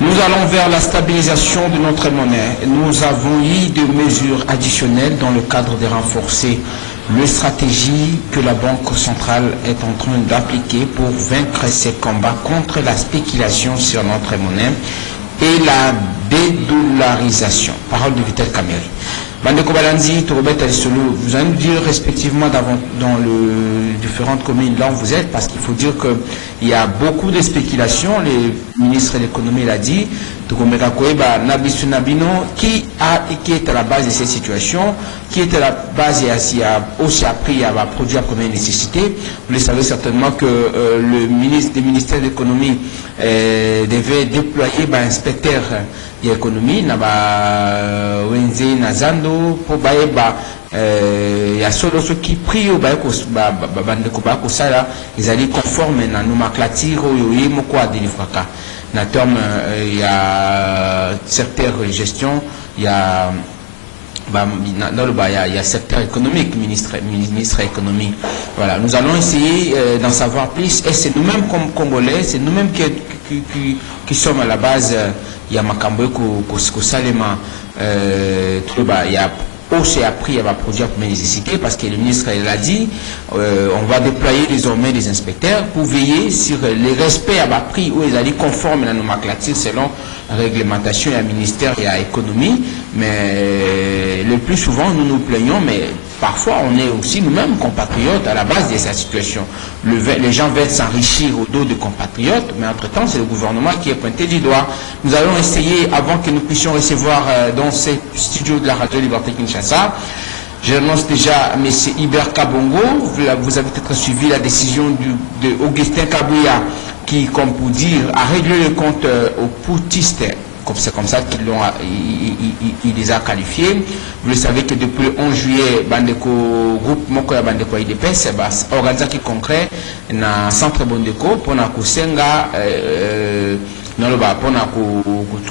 Nous allons vers la stabilisation de notre monnaie. Nous avons eu des mesures additionnelles dans le cadre de renforcer la stratégie que la Banque centrale est en train d'appliquer pour vaincre ces combats contre la spéculation sur notre monnaie et la dédollarisation. Parole de Vital Kamel. Bandeko Balanzi, Torobet Alisolo, vous allez nous dire respectivement dans les différentes communes là où vous êtes, parce qu'il faut dire qu'il y a beaucoup de spéculations. Le ministre de l'économie l'a dit, qui est à la base de cette situation, qui est à la base et a aussi appris à produire la première nécessité. Vous le savez certainement que le ministère de l'économie devait déployer un inspecteur de l'économie, Wenze Nazando, pour il y a solo ceux qui prient au ils allaient conformes à la nomenclature na terme il y a secteur gestion, il y a il y a secteur économique, ministre économie. Voilà, nous allons essayer d'en savoir plus. Et c'est nous-mêmes comme Congolais, c'est nous-mêmes qui sommes à la base. Il y a Makambo Salema, il y a aussi appris à produire pour nécessité, parce que le ministre l'a dit, on va déployer désormais des inspecteurs pour veiller sur les respects à bas prix où ils allaient conformes à la nomenclature selon la réglementation et la ministère et à l'économie. Mais le plus souvent nous nous plaignons, mais parfois on est aussi nous-mêmes compatriotes à la base de cette situation. Les gens veulent s'enrichir au dos de compatriotes, mais entre-temps c'est le gouvernement qui est pointé du doigt. Nous allons essayer, avant que nous puissions recevoir dans ces studios de la Radio Liberté Kinshasa, j'annonce déjà M. Iber Kabongo. Vous avez peut-être suivi la décision de Augustin Kabouya qui, comme pour dire, a réglé le compte aux poutistes. C'est comme ça qu'ils les a qualifiés. Vous le savez que depuis le 11 juillet, Bandeko groupe Mokoya Bandeko IDPS, organisation concret dans centre Bondeko pour na kusenga pour na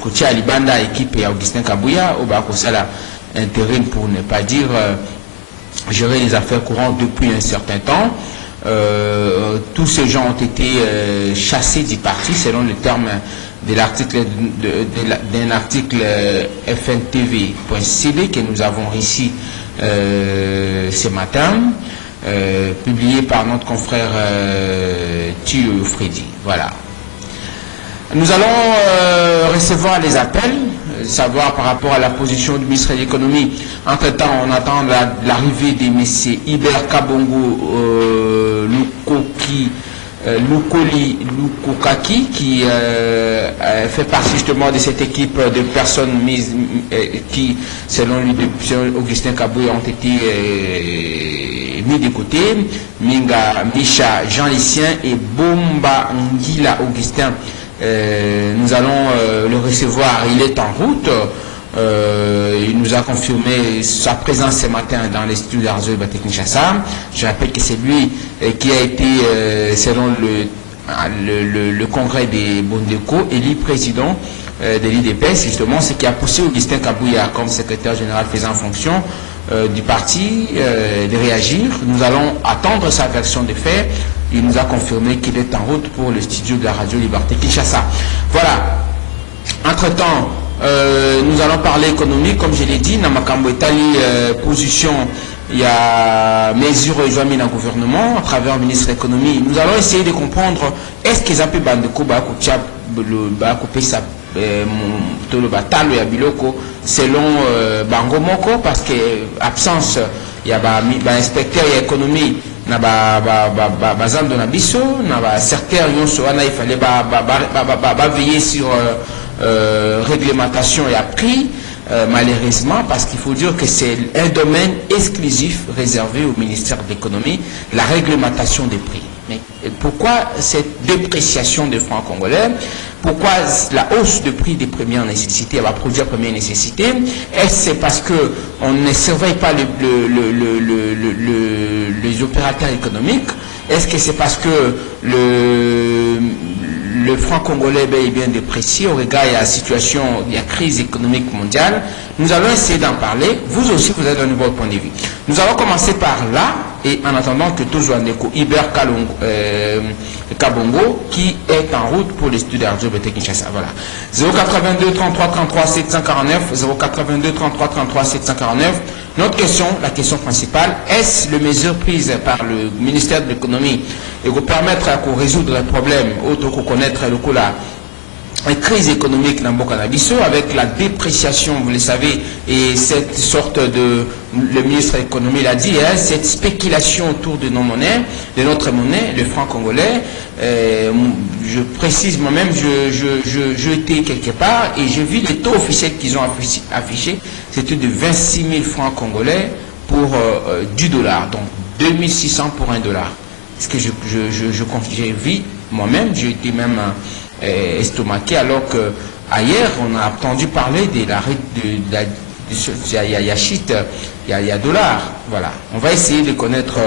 kutia libanda équipe ya Augustin Kabouya ou kusala intérim pour ne pas dire gérer les affaires courantes depuis un certain temps. Tous ces gens ont été chassés du parti selon le terme de l'article d'un article fntv.cd que nous avons ici ce matin, publié par notre confrère Thio Freddy. Voilà. Nous allons recevoir les appels, savoir par rapport à la position du ministre de l'économie. Entre-temps, on attend l'arrivée de M. Iber Kabongo Lukokaki, qui fait partie justement de cette équipe de personnes qui, selon lui, Augustin Kabouya, ont été mis de côté. Minga Misha Jean Lucien et Bomba Ngila Augustin. Nous allons le recevoir, il est en route. Il nous a confirmé sa présence ce matin dans les studios de Radio Liberté Kinshasa. Je rappelle que c'est lui qui a été, selon le congrès des Bondeko, élu président de l'IDPS, justement, ce qui a poussé Augustin Kabouya comme secrétaire général faisant fonction du parti de réagir. Nous allons attendre sa version des faits. Il nous a confirmé qu'il est en route pour le studio de la Radio Liberté Kinshasa. Voilà. Entre-temps, nous allons parler économie, comme je l'ai dit, dans Makambo Etali, position, il y a mesures rejointes dans le gouvernement à travers le ministre de l'économie. Nous allons essayer de comprendre est-ce qu'ils ont pu bandeko selon Bangomoko, parce que absence, il y a un inspecteur et économie. Na bazam de nabiso na secteur yonso wana il fallait veiller sur réglementation et à prix, malheureusement, parce qu'il faut dire que c'est un domaine exclusif réservé au ministère de l'économie, la réglementation des prix. Mais pourquoi cette dépréciation des francs congolais? Pourquoi la hausse de prix des premières nécessités, va produire première nécessité? Est-ce c'est parce qu'on ne surveille pas les opérateurs économiques? Est-ce que c'est parce que le franc congolais est bien déprécié au regard de la situation, de la crise économique mondiale? Nous allons essayer d'en parler. Vous aussi, vous avez un nouveau point de vue. Nous allons commencer par là, Et en attendant que tout soit Iber Kabongo qui est en route pour les studios de Radio BT Kinshasa. Voilà. 082 33 33 749, 082 33 33 749. Notre question, la question principale, est-ce les mesures prises par le ministère de l'économie et pour permettre à résoudre les problèmes, autre que connaître le coup là, une crise économique dans Bokanabiso avec la dépréciation, vous le savez, et cette sorte de, le ministre de l'économie l'a dit, hein, cette spéculation autour de nos monnaies, de notre monnaie, le franc congolais. Je précise moi-même, je étais quelque part et j'ai vu les taux officiels qu'ils ont affichés, c'était de 26 000 francs congolais pour $10, donc 2600 pour $1. Ce que j'ai vu moi-même, j'ai été même estomaqué, alors que ailleurs on a entendu parler de la il y a dollars. Voilà. On va essayer de connaître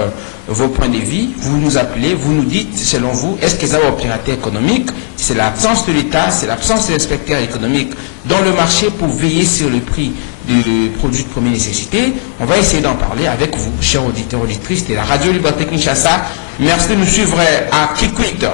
vos points de vue. Vous nous appelez, vous nous dites, selon vous, est-ce que ça va opérateur économique? C'est l'absence de l'État, c'est l'absence de l'inspecteur économique dans le marché pour veiller sur le prix des produits de première nécessité. On va essayer d'en parler avec vous, chers auditeurs, auditrices de la Radio Liberté Kinshasa. Merci de nous suivre à Kikwit.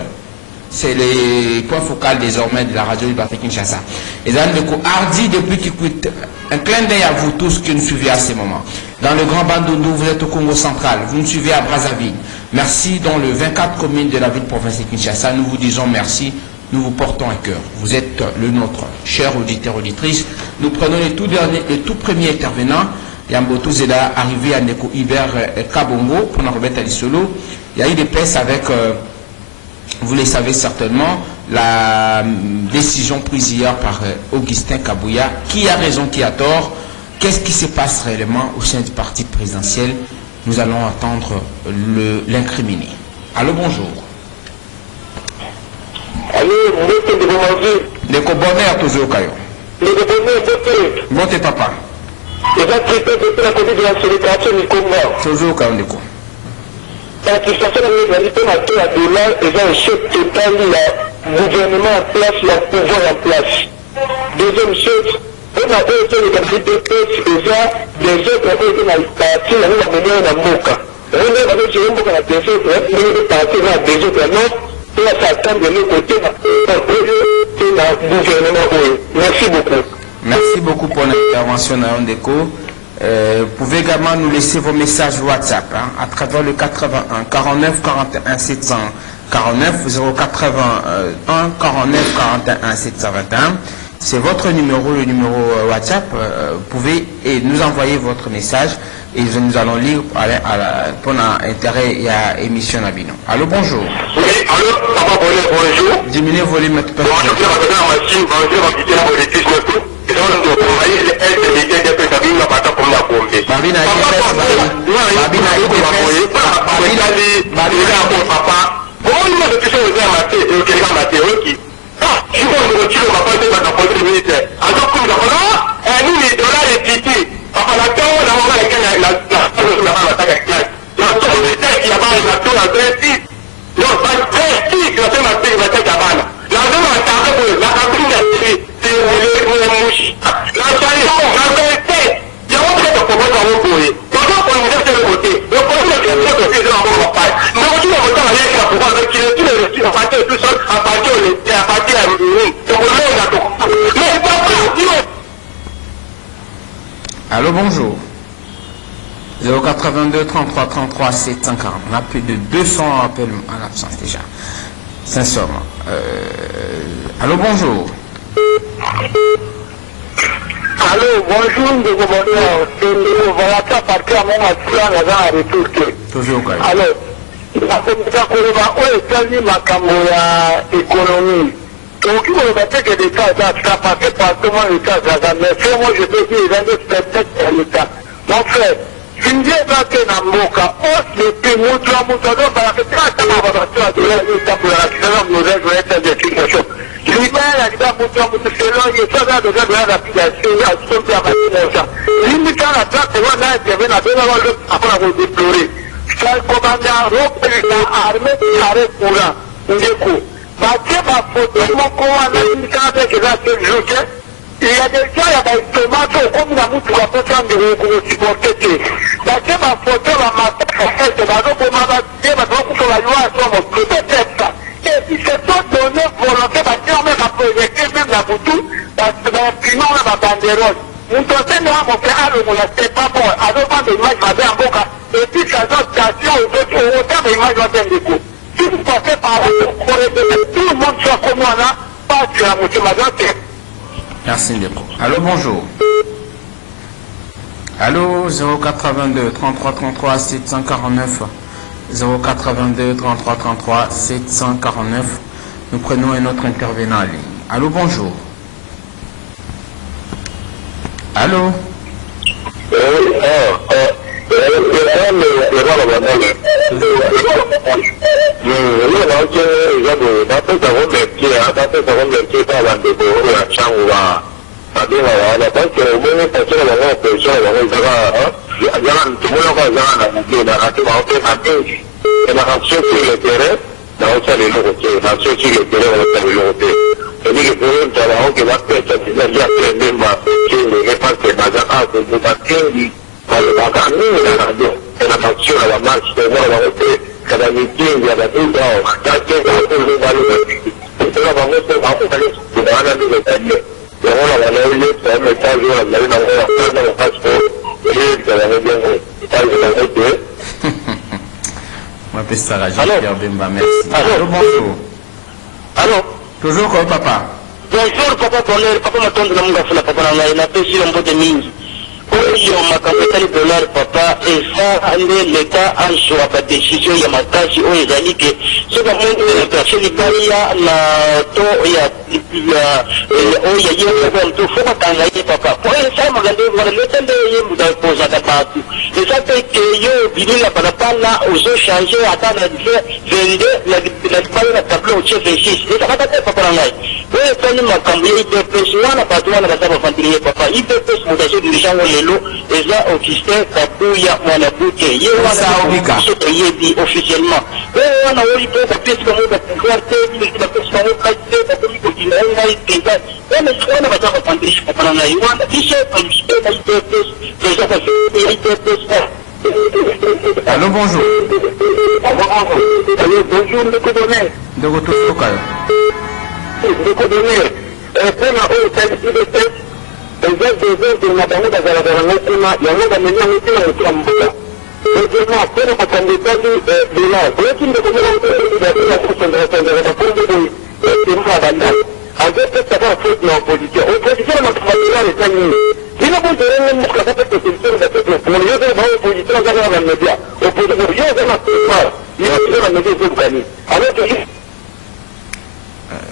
C'est les points focaux désormais de la Radio Liberté Kinshasa. Les amis de Hardy depuis Kikwit, un clin d'œil à vous tous qui nous suivez à ces moments. Dans le Grand Bandundu, vous êtes au Congo central, vous nous suivez à Brazzaville. Merci dans les 24 communes de la ville-province de Kinshasa. Nous vous disons merci, nous vous portons à cœur. Vous êtes le nôtre, chers auditeurs, auditrices. Nous prenons le tout premier intervenant. Yambotou Zeda arrivé à Neko Iber Kabongo pour nous remettre à l'Isolo. Il y a eu des pièces avec... vous le savez certainement, la décision prise hier par Augustin Kabouya, qui a raison, qui a tort, qu'est-ce qui se passe réellement au sein du parti présidentiel? Nous allons attendre l'incriminé. Allô, bonjour. Allô, bonjour. Ndeko bonheur, toujours Kayo. Ndeko bonheur, bon t'es papa. Les acteurs de la côté de la célébration du Congo. Toujours Kayo, Ndeko. La situation de l'égalité à dollar est un choc total, le gouvernement en place, le pouvoir en place. Deuxième chose, on a été les DPS déjà, des autres ont été dans le parti, on a mené en Moka. On est avec Jérôme Boka, la personne, on a mené le parti dans des autres non, on a s'attendre de l'autre côté, dans le gouvernement. Merci beaucoup. Merci beaucoup pour l'intervention d'Andeko. Vous pouvez également nous laisser vos messages WhatsApp hein, à travers le 81 49 41 749 081 49 41 721. C'est votre numéro, le numéro WhatsApp. Vous pouvez nous envoyer votre message et nous allons lire pour intérêt à émission Nabino. Allô, bonjour. Oui, allô, papa, bonjour. Diminuez le volume. Allô, bonjour. 082 33 33 740. On a plus de 200 appels en absence déjà. Sincèrement. Allô, bonjour. Allô, bonjour, de bonheur. Voilà, ça partir à mon assurant à retour. Toujours quoi. Alors, la commission Koloba, où est-elle ma caméra économie? Donc, il va dire que l'État a passé par comment l'État a mais moi, je peux dire, il y a des spectacles à l'État. Mon frère, si je viens d'entrer dans mon cas, on se fait montrer, donc, parce que quand on va passer à l'État pour la question, nous allons être des explications. L'État a dit à mon selon les choses à donner de l'application, à ce qu'on a fait. L'imitant la trace, on a intervenu à donner l'autre après avoir déploré. Ça commande à représentant armée qui arrête pour là. Ndeko. Parce que ma photo, mon commandant, il a fait que là, c'est le Il y a des gens, il y a des tomates, comme la mouture, à peu près de supporter. Parce que ma photo, la massacre, c'est la robe, ma massacre, ma robe, la loi, peut-être ça. Et puis c'est pas donné volonté, parce qu'on même a projeté même la photo, parce que l'imprimant, on a banderole. Nous sommes là, mon frère, on ne sait pas bon. Alors, quand l'image va bien en boca, et puis ça donne station aux autres, autant l'image va bien du coup. Si vous passez par là, tout le monde soit comme moi là, pas que la motivation. Merci Ndeko. Allô, bonjour. Allô, 082 33 33 749. 082 33 33 749. Nous prenons un autre intervenant en ligne. Allô, bonjour. Allô. Pierre Bemba, merci. Allô, bonjour. Allô. Toujours quoi, papa? Bonjour, papa, papa m'a tondu la munga fula, papa, il a pêché un peu de mine. Oui, on m'a capté $, papa, et ça, l'État a choisi la décision, il y a ma tâche, où il a dit que ce que mon personne, il y a la to, il y a tout, faut pas t'engager, papa. Pour ça, m'a regardé, voilà, le temps de y a posé à partout. Et ça fait que yo, bidou, la panapana, aux autres changé, attendre, la 22, la tableau, au chef 26. Et ça va t'être, papa, oui, quand il m'a cambié, il peut pêcher, on n'a pas droit à la table infantile, papa. Il peut pêcher, mon cachet, du gens, et là, au système, Kabouya, Manabuke, Yéwa, officiellement. On a eu peu de pièces comme ça, pour faire des pièces comme ça, pour faire des pièces comme ça, mais on n'a pas de fantasme, on a eu un t-shirt, un t-shirt, allô, bonjour. Allô, bonjour, le coudonné. De retour au Kayo. Le coudonné. Pour la haute, il était. Les autres de la banque de la Verona, il y a un ami qui est en train deuxièmement, pour le candidat de là, pour qu'il ne connaisse pas la concentration de la politique, c'est une abandon. Avec cette affaire de l'opposition, l'opposition n'a pas de les amis. Si nous voulons une opposition de cette pour les autres oppositions dans la média, opposition, il y a un média pour gagner. Alors que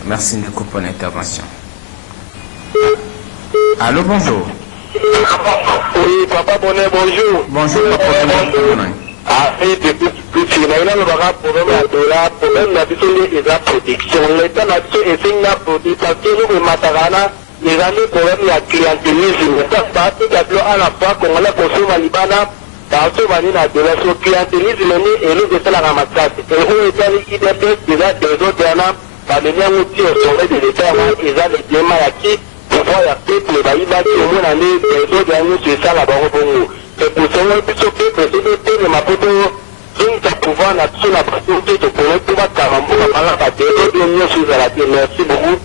merci Ndeko pour l'intervention. Allô, bonjour. Oui, papa Bonnet, bonjour. Bonjour, papa Bonnet. Ah, oui, depuis il y a un problème de la protection. L'État n'a pas essayé de protéger parce que nous, le Matarana, il y a un problème de clientélisme. Ça, c'est à la fois qu'on a posé à Libana, dans ce vanilla de la clientélisme et nous, c'est la ramassage. Et où est-ce qu'il y a déjà des autres années, par les liens outils au sommet de l'État, ils ont les démarres acquis. Pour la peuple, il va dire au moins année, les autres années, c'est ça la barre. C'est pour ça que ce peuple, c'est de ma photo, donc ça pouvoir la sur la possibilité de pouvoir caramba, la dernière chose à la terre. Merci beaucoup.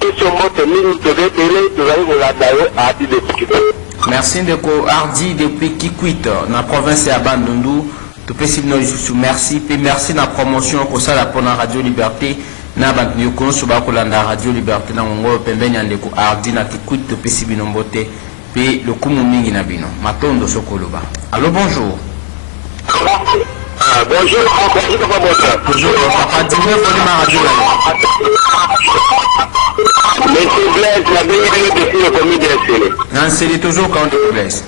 Et sur votre ligne de télé, vous allez la d'ailleurs à discuter. Merci Ndeko Hardy depuis Kikwit, dans la province de Bandundu. Tout possible, merci. Puis merci de la promotion pour ça, pour la Radio Liberté. Na bantu yoko suba kolanda Radio Liberté na ngo pembeni andeko ardi na Kikwit to pesi binombote pe lokumu mingi na bino matondo sokoloba. Allô, bonjour. Ah, bonjour, bonjour papa Dime Volima Radio. Monsieur Blaise, la bienvenue depuis le comité de Sélé. Non, c'est toujours quand on Blaise.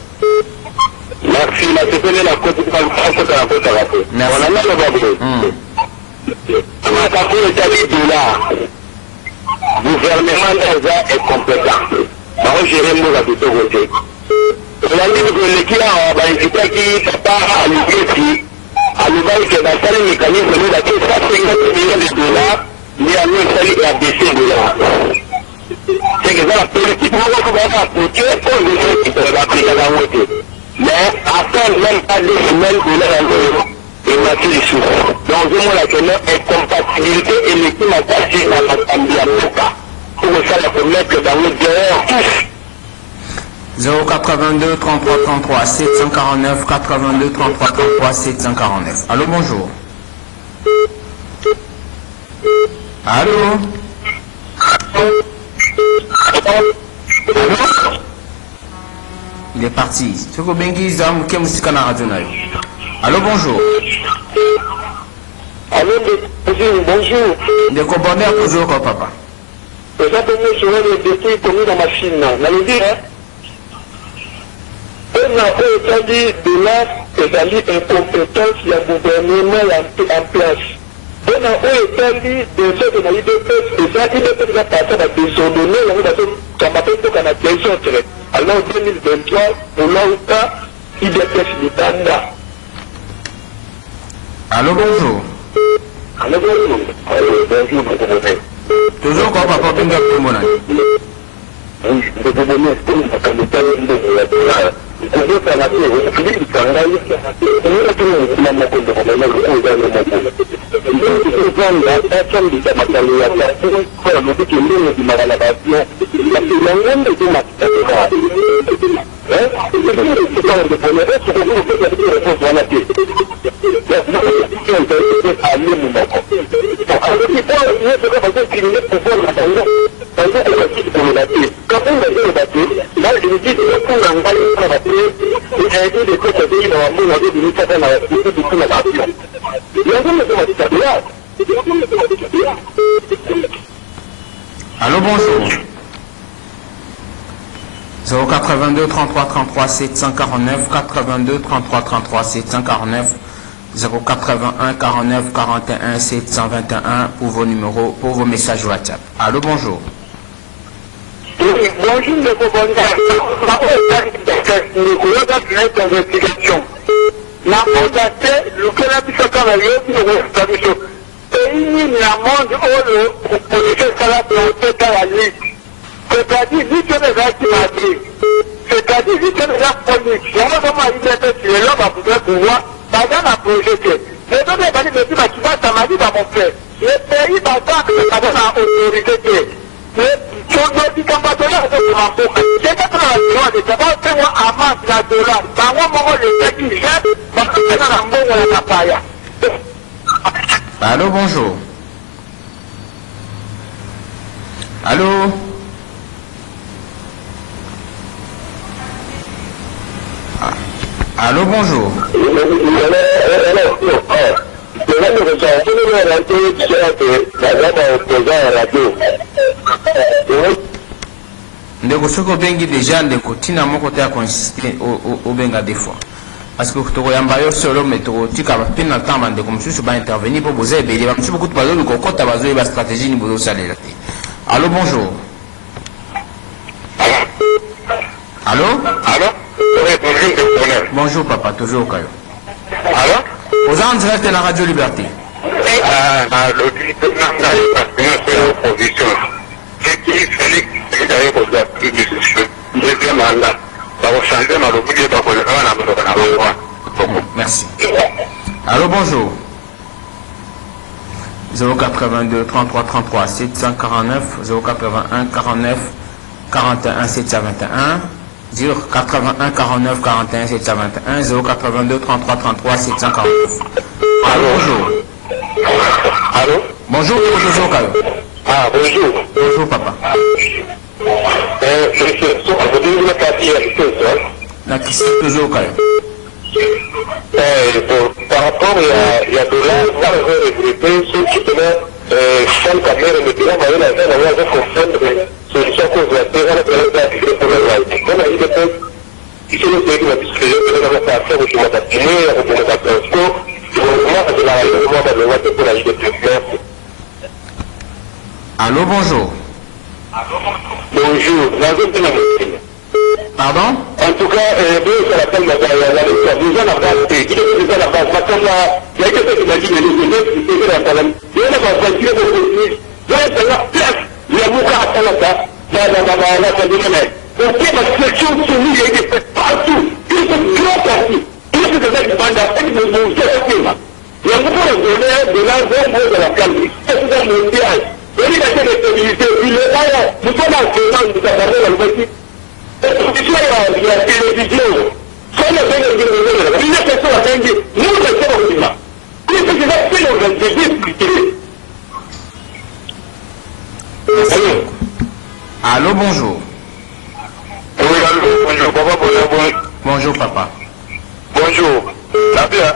Merci, la CPL la côte de la côte à la côte. Merci. On a le babou. Le gouvernement d'Aza est compétent. Moi, je vais me rappeler de voter. La ligne de l'équipe a invité qui papa à l'Église, à l'Église qui a installé le mécanisme de la caisse à $50 millions, il y a mis un salaire à baisser de là. C'est que ça, la politique il faut qu'on appliquer pour les gens qui peuvent appliquer la moitié. Mais après, même pas des semaines de l'heure, et matin les sous. Donc, je me la connais, incompatibilité et l'équipe m'a passé dans la famille à Moka. Pour ça, la mettre dans le derrière tous. 082 33 33 749 82 33 33 749. Allô, bonjour. Allô. Allô. Il est parti. Allô, bonjour. Allô, bonjour. Des commandeurs toujours, papa. Et ça, je serai le défi commis dans ma machine. Vous dire, hein? On a établi de là, c'est-à-dire incompétence, il y a gouvernement en place. On a établi de ce qu'on a eu de fait, et ça, il est déjà passé à désordonner, on a fait comme on a désordonné. Alors, 2023, pour l'autre, il dépêche le Tanda. Allô, bonjour. Allô, bonjour. Allô, bonjour, bonjour. Toujours quoi, papa, bien de mon ami. Oui, je vais vous donner un peu de temps de la Kudu sana tu, kini dikangai, ini lagi nama kudu nama kudu nama kudu. Ini kan macam di macam lihat, kalau mesti kini di mana bagian, tapi yang itu macam itu kalau dipunya itu kita buat lagi. Ya, kita alim mungkin. Kalau kita ini juga macam kini pun macam itu. Kalau kita lagi, kalau kita lagi, lalu kita kurang baik. Allô, bonjour. 082 33 33 749 82 33 33 749 081 49 41 721 pour vos numéros, pour vos messages WhatsApp. Allô, bonjour. Bonjour, le commandant. Investigation. La mandaté, le Canada qui travaille, et il y a un monde où le policier sera planté dans la nuit. C'est-à-dire, vu que les gens qui m'ont dit, c'est-à-dire, vu que les gens police, il y a un moment où il était sur l'homme à pouvoir, pendant la projeté. Mais dans les années, je dis, tu vas, ça m'a dit dans mon père. Le pays va pas que ça donne à autorité. Allô, bonjour. Allô. Allô, bonjour. Ndeko soko bengi déjà ndeko tina moko te consister au benga des fois parce que to yamba yo solo metro tika ba pina tamba ndeko msusu ba intervenir pour poser belé ba msusu beaucoup de bazo ko kota bazo ba stratégie ni bozo salela te. Allô, bonjour. Allô. Allô. Bonjour papa, toujours Kayo. Allô. Vous êtes en direct de la Radio Liberté. Le président de l'opposition, c'est qui Félix, il a eu le deuxième mandat. Ça va changer dans le milieu de la merci. Allô, bonjour. 082 33 33 749 081 49 41 721 081 49 41 721 082 33 33 749. Allô, bonjour. Allô. Bonjour, bonjour, Kayo. Ah, bonjour. Bonjour, papa. La question toujours, Kayo. Par rapport, il y a de là, regretter ceux qui tenaient sans caméra, mais qui ont la veine à avoir confondre solution conservateur avec la pour le on a dit que ici le pays de la discussion de la faire au chemin d'attirer, au chemin d'attirer, allô, bonjour. Bonjour, pardon? En tout cas, ça l'appelle la déjà la base, il est déjà la base, maintenant là, il y a quelqu'un qui m'a dit, il y a la place, il y a Mouka à Salata, On fait la question sur lui, il est fait partout. Il est fait grand partout. Il est fait des gens qui vendent la tête de mon thème. Il y a beaucoup de l'argent de la calme. C'est un mondial. Il y a des stabilités. Il est là. Nous sommes en Finlande, nous avons la voiture. La télévision. Soit la télévision. Il est fait sur la télévision. Nous, nous sommes au climat. Il est fait des gens qui Allô, bonjour. Oui, allô, bonjour, papa, bonjour. Bonjour, papa. Bonjour. Ça bien?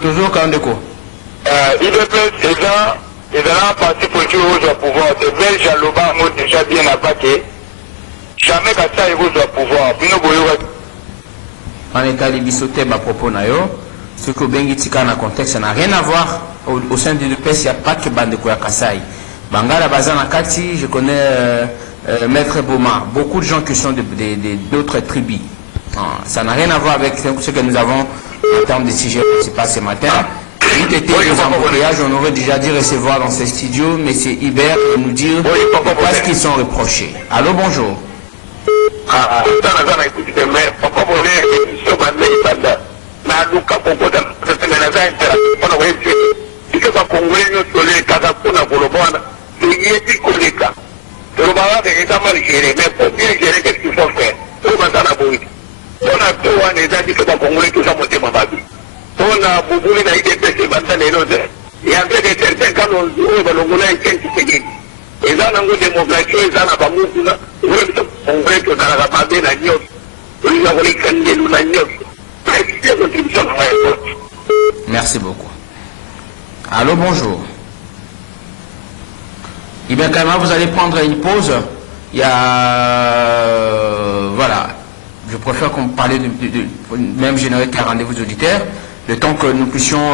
Toujours Kandeko. IDPS, c'est un parti politique au pouvoir. C'est vrai, Jaloba m'a déjà bien attaqué. Jamais qu'à ça, il va au pouvoir. En état de bisoté, ma propos, ce que Bengi Tika na contexte n'a rien à voir. Au sein de l'IDPS, il n'y a pas que Bandeko ya Kasai. Bangala Bazana Kati, je connais Maître Boma, beaucoup de gens qui sont d'autres tribus. Ça n'a rien à voir avec ce que nous avons en termes de sujet principal ce matin. Si était aux embouteillages, on aurait déjà dû recevoir dans ces studios, mais c'est Hubert de nous dire pourquoi ce qu'ils sont reprochés. Allô, bonjour. Qu'est-ce qu'il faut faire? On a tout un état qui fait pas congolais tout ça monter ma babi. On a beaucoup d'idées de bandes les autres. Il y a des certains quand on joue dans le Congolais qui est et dans la démocratie, ils ont pas beaucoup là. On veut que dans la babi la niot. Ils ont voulu candider la niot. Merci beaucoup. Allô, bonjour. Ibn Kama, vous allez prendre une pause. Il y a... voilà. Je préfère qu'on parle de même générer qu'un rendez-vous auditeurs, le temps que nous puissions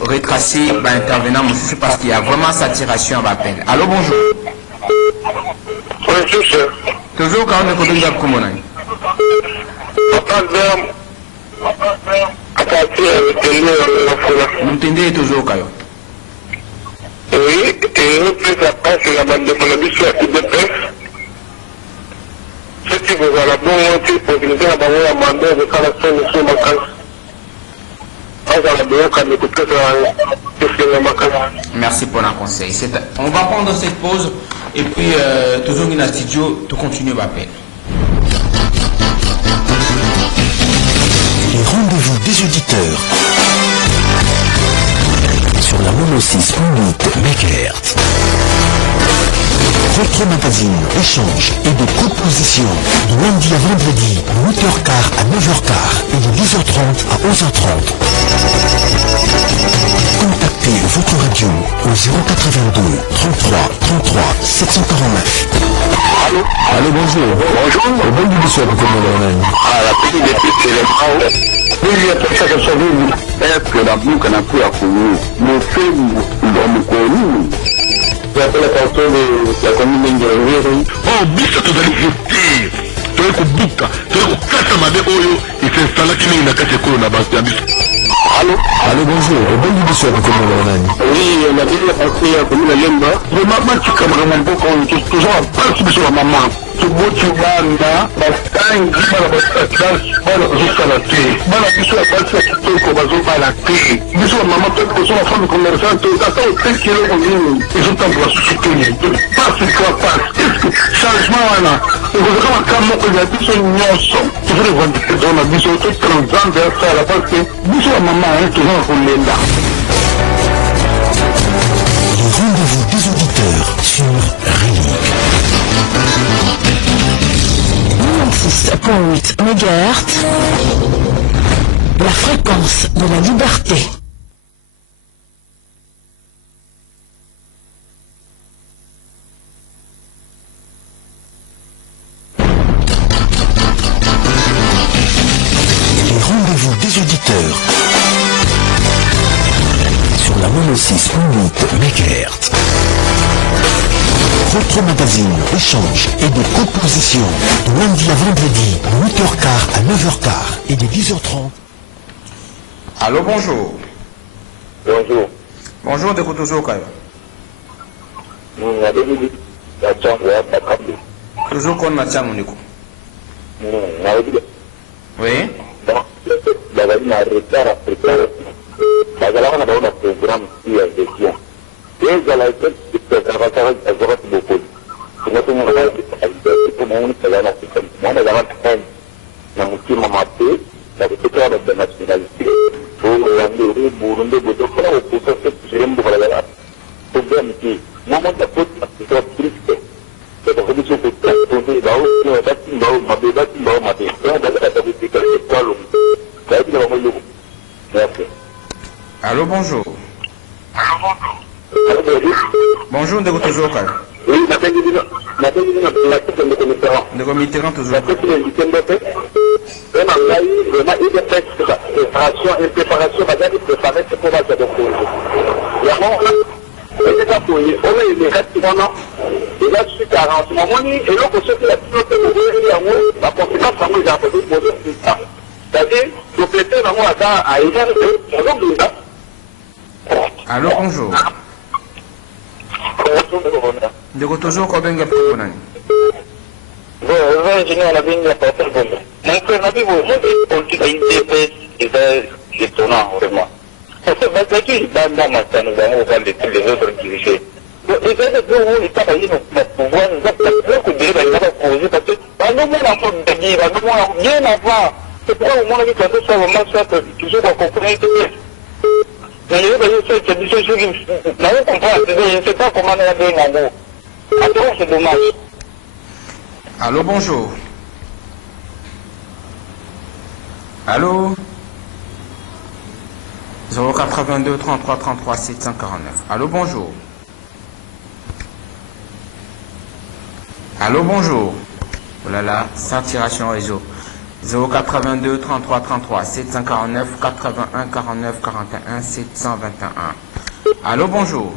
retracer l'intervenant, parce qu'il y a vraiment saturation à l'appel. Allô, bonjour. Bonjour, sir. Toujours quand on est connu à Koumonani. Nous entendez toujours quand même. Oui, et nous plus après, c'est la bande de Colombie sur la IDPS. Si vous avez la bonne moitié pour utiliser la bannière à mandat de faire la scène sur ma case. Merci pour le conseil. On va prendre cette pause et puis toujours dans le studio, tu continues l'appel. Les rendez-vous des auditeurs sur la mono 6.8 MHz. Votre magazine échange et de propositions de lundi à vendredi de 8h15 à 9h15 et de 10h30 à 11h30. Contactez votre radio au 082 33 33 749. Allô? Allô, bonjour. Bonjour. Au bon du soir, la petite des éléments. Oui, il y a quelqu'un qui a sauvé est-ce que la boucle n'a plus à courir. Le fait dans le connu. J'appelle l'attention de la commune d'Ingénierie. Oh, bisa tozali voter. Toye kobuka, toye kokata mabe oyo esinstallaki mingi na kati ekolo na bato ya biso. Allô? Allô, bonjour. Au bon du soir, oui, on a déjà passé à commune de Lemba. Vraiment, tu camarades mon beau quand tu es toujours en place sur la maman. Tu bois, tu vas, bastangi, bala jusqu'à la terre. Bala biso ya basi ya kitoko bazobala te. Biso ya mama peut que la femme commerçante, ata au kilo nini, ezotambola susu te. Passe fois passe. Est-ce que changement wana ekozaka makambo moko ya biso nyonso toujours revendiquer na biso to transcende asala parce que biso ya mama toujours kolenda. Les rendez-vous des auditeurs sur Relique. 6.8 MHz, la fréquence de la liberté. Les rendez-vous des auditeurs sur la mono 6.8 MHz. Votre magazine échange et de propositions de lundi à vendredi de 8h15 à 9h15 et de 10h30. Allô, bonjour. Bonjour. Bonjour, de Kotozo Kayo. Toujours qu'on a ça, mon écho. Oui. Allô, bonjour. Bonjour, de toujours. Oui, de Mitterrand toujours. Allô, bonjour. De toujours combien de personnes? C'est pourquoi au moment où on soit vraiment toujours en compréhension. Mais je ne sais pas comment on a bien en gros. Attends, c'est dommage. Allô, bonjour. Allô 082 33 33 749. Allô, bonjour. Allô, bonjour. Oh là là, saturation réseau. 082 33 33 749 81 49 41 721. Allô, bonjour.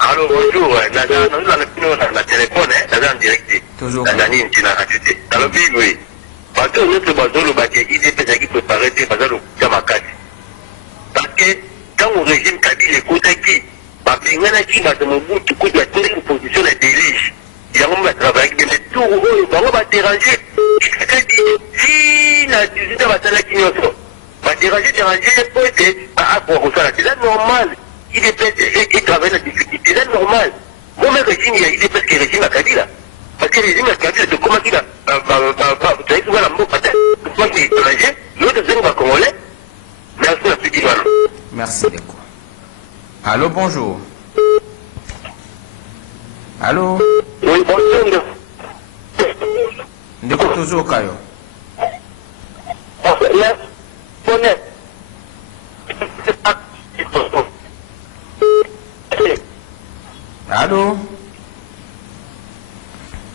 Allô, bonjour. Dans le téléphone, en direct. Toujours. Dans le ville, oui. Parce que notre bateau, le bâtiment, il est qui préparé par le Kamakati. Parce que quand le régime Kabila est côté qui, il y a qui va se mouvoir, tout coup, il y a une position de délige. Il y a un travail qui est tout, on va déranger. Si la division va s'en acquérir, va déranger, peut être à quoi ça. C'est normal. Il est peut-être qui travaille la difficulté. C'est normal. Moi-même, régime, il est presque régime à Kabila. Parce que le régime à Kabila, c'est comment il a. Vous savez, voilà, mon peut-être. Moi, je suis étranger, l'autre, c'est un Congolais. Merci, la petite Ivana. Merci, Deko. Allô, bonjour. Allô? Oui, bonjour. Deko toujours, Kayo. Allô?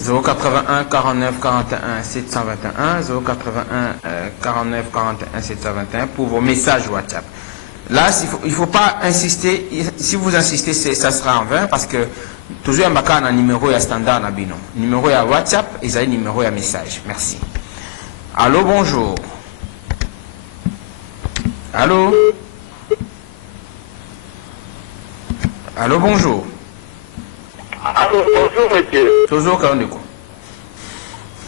081 49 41 721 081 49 41 721 pour vos messages WhatsApp. Là, il faut pas insister. Si vous insistez, ça sera en vain parce que toujours un numéro standard na bino. Numéro à WhatsApp et un numéro à message. Merci. Allô, bonjour. Allô? Allô, bonjour. Allô, bonjour, monsieur. Toujours quand on est quoi?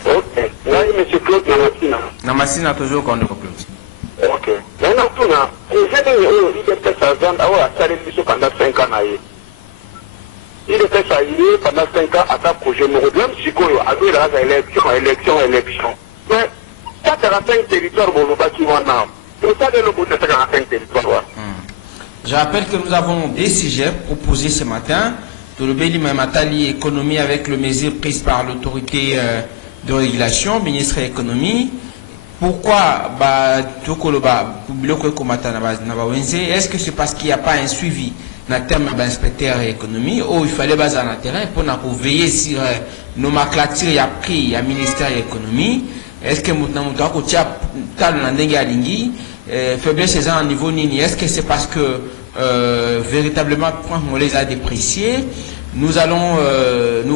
Ok. Là, monsieur Claude Namassina. Namassina, toujours quand on est quoi, Claude? Ok. Maintenant, tout là, il était sa zone, pendant 5 ans. Il était ça pendant 5 ans à ta projet. Même si il y a élection. Mais 45 territoires, qui vont là. Je rappelle que nous avons des sujets proposés ce matin. Le Béli Matali économie avec le mesure prise par l'autorité de régulation, ministre de l'économie. Pourquoi est-ce que c'est parce qu'il n'y a pas un suivi dans le terme d'inspecteur économie ou il fallait baser dans le terrain pour veiller sur nomenclature il y a pris il y a ministère de l'économie? Est-ce que faiblesse à un niveau nini? Est-ce que c'est parce que véritablement on les a dépréciés? Nous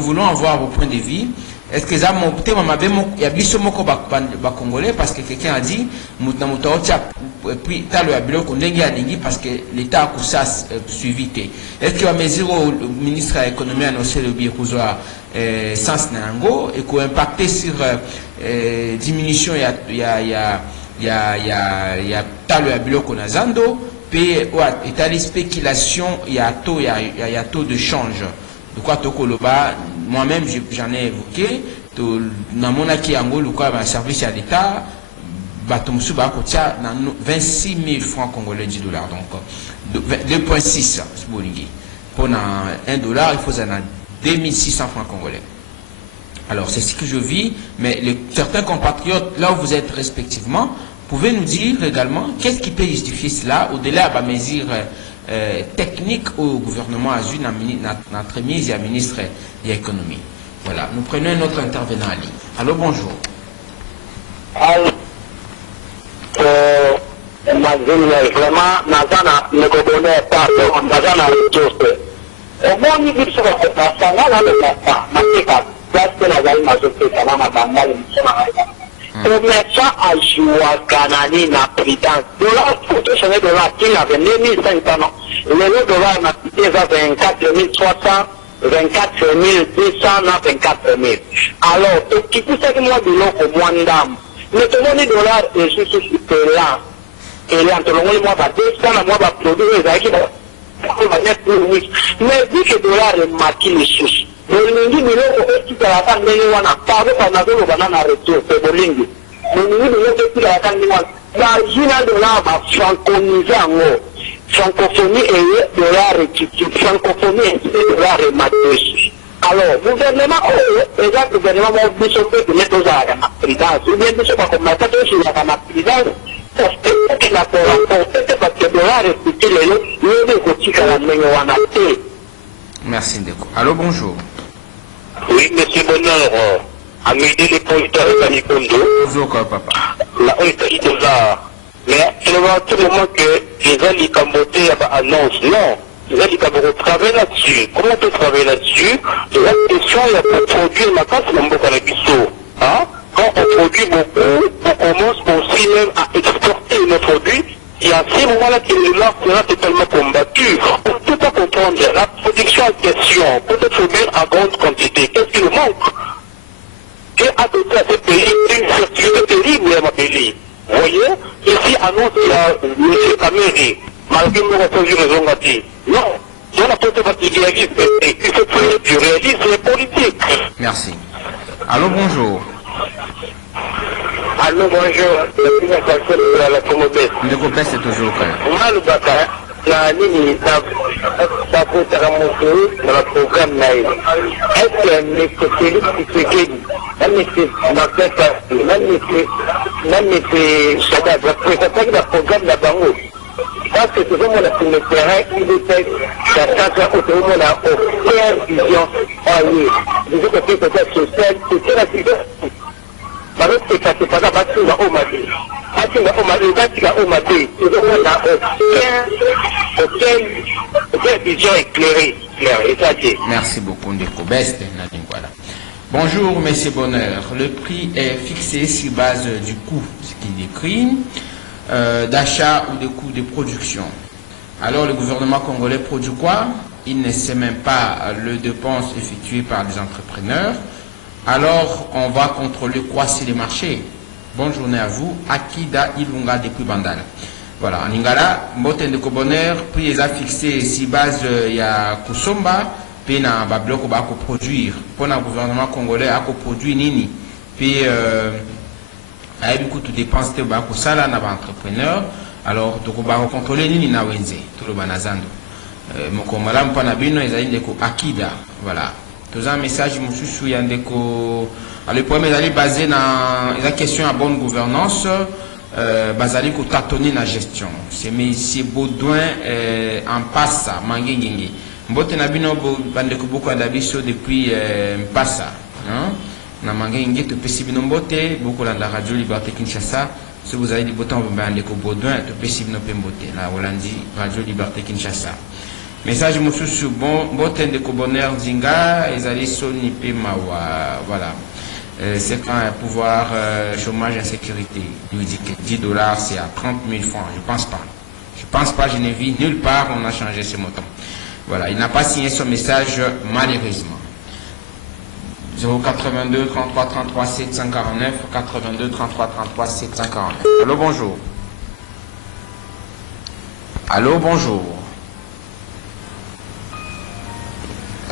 voulons avoir vos points de vue. est-ce que ça il y a biso moko ba congolais parce que quelqu'un a dit na mutaocha puis t'as le abilo kondengi alingi parce que l'état a coussa suivi. Est-ce que à mesure le ministre de l'économie a annoncé le biekuzoa sens nango et qu'on impacté sur diminution il y a t'as le abilo konazando puis état de spéculation il y a taux de change. De quoi moi-même j'en ai évoqué dans mon acquis angolo quoi un service à l'État batomsu ba kotia 26 000 francs congolais du dollar donc 2,6 pour $1 il faut en 2600 francs congolais. Alors c'est ce que je vis, mais certains compatriotes là où vous êtes respectivement pouvez nous dire également qu'est-ce qui peut justifier cela au-delà de la mesure technique au gouvernement a eu notre mise à ministre de l'économie. Voilà, nous prenons un autre intervenant à ligne. Allô, bonjour. Allô. Vraiment, Nazana ne connaît pas, Nazana juste. Au moins, il dit que ça va le pas, parce que la gagne majorité, ça va m'abandonner. On met ça à jouer à Canani, na présidence. Dollar, pour tout changer de dollar, qui avait 2500 ans. Le dollar n'a quitté à 24 300, 24 200, 24 000. Alors, qui tout ça que moi, de l'eau au moins d'âme. Mais tout le monde, dollar, est juste là. Et là, tout le monde, moi, va 200, moi, va produire, mais dit que dollar est marqué les sources. Le lundi, nous avons fait la fin de l'année, pardon, on a banana retour, c'est le lundi. Le lundi, nous avons fait la fin de l'année. La Gina dollar va franconiser en haut. Francophonie et dollar et francophonie et dollar et matrice. Alors, le gouvernement, le gouvernement va vous sauver de mettre aux armes à présidence. Ou bien, je sais pas comment ça se fait à la présidence. Parce que la parce que le dollar est petit, merci Ndeko. Allô, bonjour. Oui, monsieur Bonheur, à midi les producteurs de Kanikondo. Bonjour, papa. La honte du dollar. Mais c'est à tout moment que les alliés cambotés annoncent. Non, les alliés cambotés travaillent là-dessus. Comment on peut travailler là-dessus? La question, il y a pour produire ma casse, c'est beaucoup à la biseau. Hein? Quand on produit beaucoup, on commence aussi même à exporter nos produits. Et à ce moment-là, le dollar sera totalement combattu. On ne peut pas comprendre la production en question. Peut-être produire en grande quantité. Qu'est-ce qui nous manque? Et à côté à ce pays, une fertilité terrible, ma pays. Vous voyez? Ici, annonce qu'il y a M. Kameri, malgré mon répondu raison a dit. Non, on n'a pas été fatigué. Il faut plus du réalisme et politique. Merci. Allô, bonjour. Allô, bonjour. La Comobès. Le Comobès, c'est toujours prêt. Moi, le bataille, la ligne, ça peut être remonté dans le programme naïf. Est-ce que les spécialistes qui se guédent, même si Martin Fassi, même si Chadad, la présentation du programme de la Bango, parce que c'est vraiment sur le terrain, il était chacun autour de la aucune vision en ligne. Je dis que c'est peut-être social, c'est la vision. Par exemple, c'est parce que par exemple, c'est la Omadi. Aucune vision éclairée. Merci beaucoup, Ndeko Best. Bonjour, Monsieur Bonheur. Le prix est fixé sur base du coût, ce qui décrit, d'achat ou de coût de production. Alors, le gouvernement congolais produit quoi? Il ne sait même pas le dépense effectué par des entrepreneurs. Alors, on va contrôler quoi sur les marchés. Bonne journée à vous. Akida Ilunga depuis Bandal. Voilà, en Ingala, Mboten de Bonheur, puis ils ont fixé si base il y a Kusomba, puis na Babloko ba produire. Pour le gouvernement congolais à produire nini. Puis il y a beaucoup de dépenses de Bakusala na entrepreneur. Alors, donc on va contrôler nini na wenze, tout le banazando. Mokomala mpana bino ezali ndeko Akida. Voilà. Tous un message Moussou Yandeko. Le premier est basé dans la question à bonne gouvernance, basé sur tâtonner la gestion. C'est M. Baudouin en passe, Mangengengi. Mbote Nabino Bandeko beaucoup d'abisso depuis Mpassa. Na Mangengengi, tout possible Mbote, beaucoup dans la radio Liberté Kinshasa. Si vous avez des boutons, vous avez Baudouin, tout possible Mbote, la Hollandi, Radio Liberté Kinshasa. Message Moussou, bon, Mbote de Bonheur Zinga, et allez Sony Mawa. Voilà. c'est quand pouvoir chômage insécurité. Il dit que 10 $ c'est à 30 000 francs. Je pense pas. Je pense pas, je n'ai vu nulle part on a changé ce montant. Voilà, il n'a pas signé son message malheureusement. 082 33 33 749 82 33 33 749. Allô, bonjour. Allô, bonjour.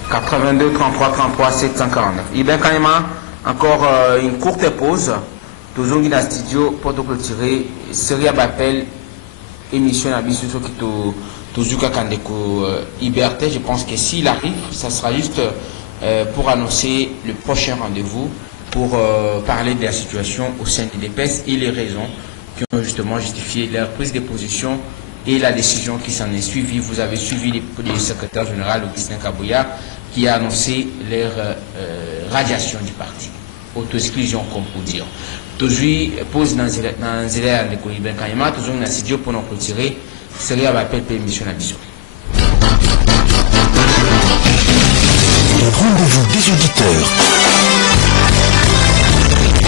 82 33 33 749. Iben Kanema, encore une courte pause. Toujours dans le studio pour te clôturer. Série d'appel émission à Bissou qui toujours Kakandeko Liberté. Je pense que s'il arrive, ça sera juste pour annoncer le prochain rendez-vous pour parler de la situation au sein de l'EPS et les raisons qui ont justement justifié leur prise de position et la décision qui s'en est suivie. Vous avez suivi le secrétaire général Augustin Kabouya qui a annoncé leur radiation du parti, auto-exclusion comme pour dire. Toujours pose dans Zéléa de Koïben Kanyama, toujours dans le studio pour nous retirer. C'est là l'appel pour l'émission à Bissau. Le rendez-vous des auditeurs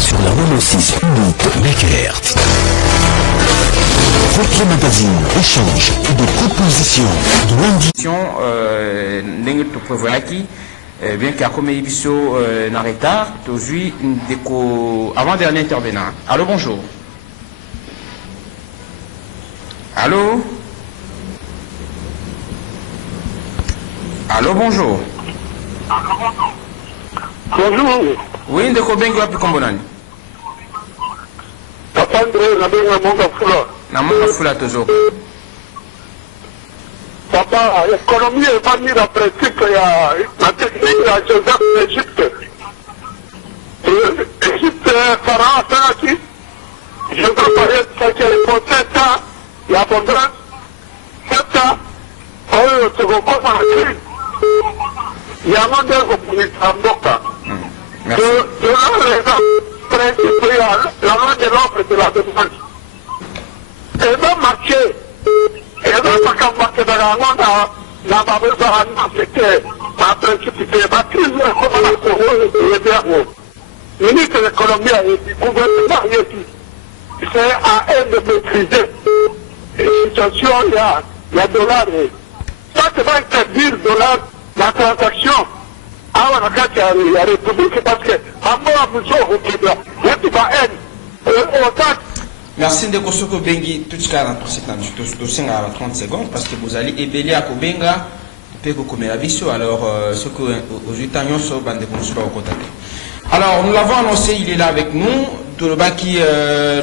sur la 106.8 MHz. Votre magazine échange et de propositions de lundi. Bien qu'il y a comme Bissau en retard, aujourd'hui, avant-dernier intervenant. Allô, bonjour. Allô? Allô, bonjour. Bonjour. Oui, ndeko bengi wapi kombonani? Papa André, nabenga monga fula. Na monga fula toujours. Papa, l'économie est pas mise en principe, il y a la technique, la Joseph d'Égypte. Égypte, Pharaon, c'est là je veux parler de ça qui est pour 7 ans, il y a abondance. 7 ans, on se reprend à la crise. Il y a un monde de Mboka. De la raison principale, la loi de l'offre et de la demande. Et dans marché, et dans ma campagne de la loi, la babelle de la loi, c'était ma principalité. Ma crise, comme la Corée, et bien haut. Le ministre de l'économie et du gouvernement, c'est à elle de maîtriser. Et situation, il y a dollars. Ça, c'est pas interdire $, la transaction. Ah, on a qu'à y la République parce que, à moi, vous avez il y a pas haine. Merci de Kosoko Bengi, tout ce qu'il y a dans le 30 secondes, parce que vous allez ébeler à Kobenga, alors ce que aux Italiens sont bandés pour se contacter. Alors, nous l'avons annoncé, il est là avec nous, Touloubaki,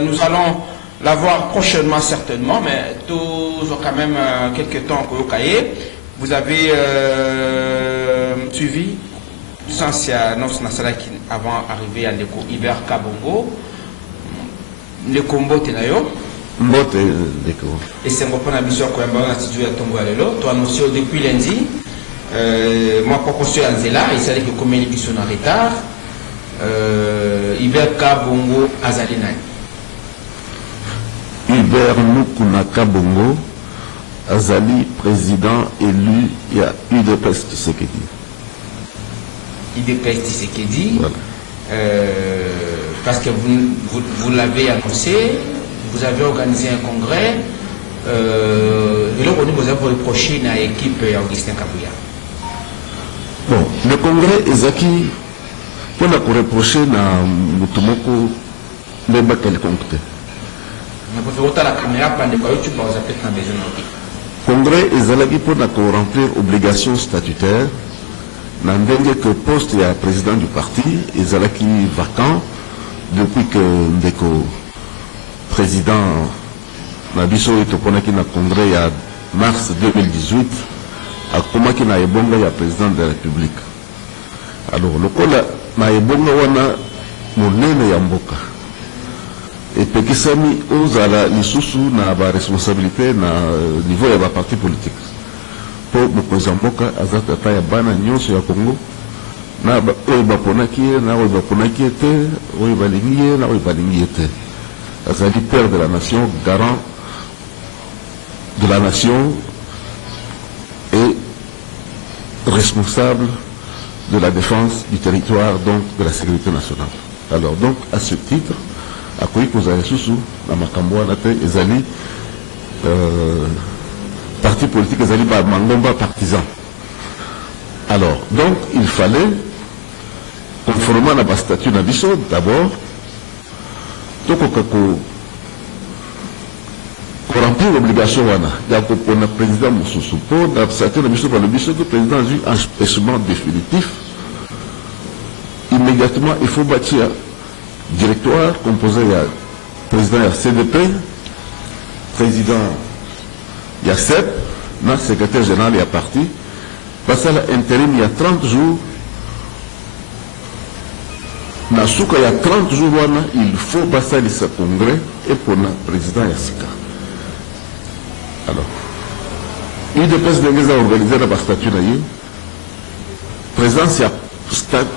nous allons l'avoir prochainement certainement, mais toujours quand même quelques temps au cahier. Vous avez suivi sans avant d'arriver à l'éco Iber Kabongo, le combo Tenayo. Et c'est mon point d'ambition quand même dans la studio à Tongo Alelo. Tu as annoncé depuis lundi. Moi, pour suis en Zéla, il s'agit que comme il est en retard, Iber Kabongo Azalinai. Iber Nukunaka Bongo, Azali, président élu, il y a UDPS Tshisekedi. UDPS Tshisekedi, voilà. Parce que vous l'avez annoncé, vous avez organisé un congrès, et là vous avez reproché à l'équipe Augustin Kabouya. Bon, le congrès Ezaki, on a reproché à Mutumoko, même pas quelconque. Congrès ezalaki pour remplir obligation statutaire n'endenge que poste ya président du parti ezalaki vacant depuis que ndeko président Nabiso etoponaki na congrès ya mars 2018 akomaki na ebonga ya président de la République. Alors lokola na ebonga wana monene ya mboka et pekisami ozala lisusu na ba responsabilité na niveau ya ba parti politique pour mokonzi mboka azata ta ya bana nyonso ya Congo na oyo baponaki na oyo baponaki te oyo balingi na oyo balingi te azali père de la nation, garant de la nation et responsable de la défense du territoire, donc de la sécurité nationale. Alors, donc, à ce titre, à quoi vous avez sous la Makamboa, Ezali, parti politique, Ezali, Mangomba partisan. Alors, donc, il fallait, conformément à la statut d'Abisso, d'abord, donc, pour remplir l'obligation, il y a un président Moussoussou, pour la statut d'Abisso, le président a eu un empêchement définitif. Immédiatement, il faut bâtir un directoire composé de président de la CDP, président de la CEP, secrétaire général de la parti. Parce que l'intérim, il y a 30 jours. Dans il y a 30 jours, il faut passer ce congrès et pour le président Yassika. Alors, UDPS a organisé la statut d'ailleurs. Présidence,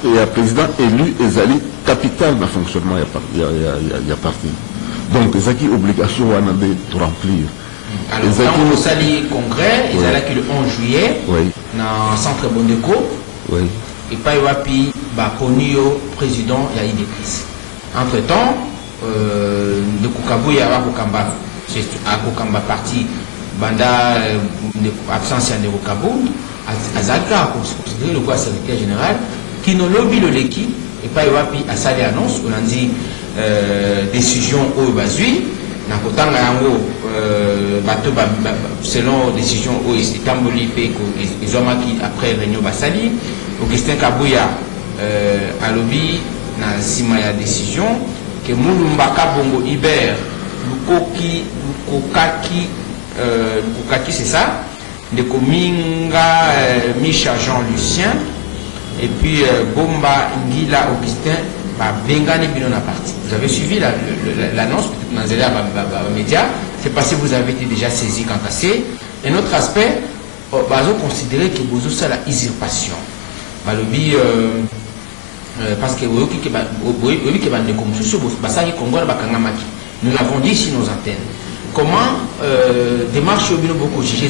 il y a président élu et Zali capital dans le fonctionnement, il y a parti. Donc, il y a une obligation de remplir. Alors, quand vous allez au congrès, il y a le 11 juillet, dans le centre Bondeko, et pas y a le président de l'IDPS. Entre-temps, de Koukabou, il y a Kokamba parti, Banda, absence de Koukabou, Azaka, considéré le quoi secrétaire général, qui nous lobby le l'équipe, et pas y a Sali annonce, on a dit décision au Bazui. Selon décision où Tamboli ils ont après réunion Bassali, Augustin Kabouya a lobby na sima ya décision que Moulumbaka Bongo Iber Lukokaki c'est ça, de Kominga Micha Jean Lucien et puis Bomba Ngila Augustin Bengane Bilona parti. Vous avez suivi l'annonce dans les médias. C'est parce que vous avez été déjà saisi quant à ça. Un autre aspect, vous considérez que vous avez la usurpation. Parce que nous l'avons dit sur nos antennes. Comment démarche beaucoup jugé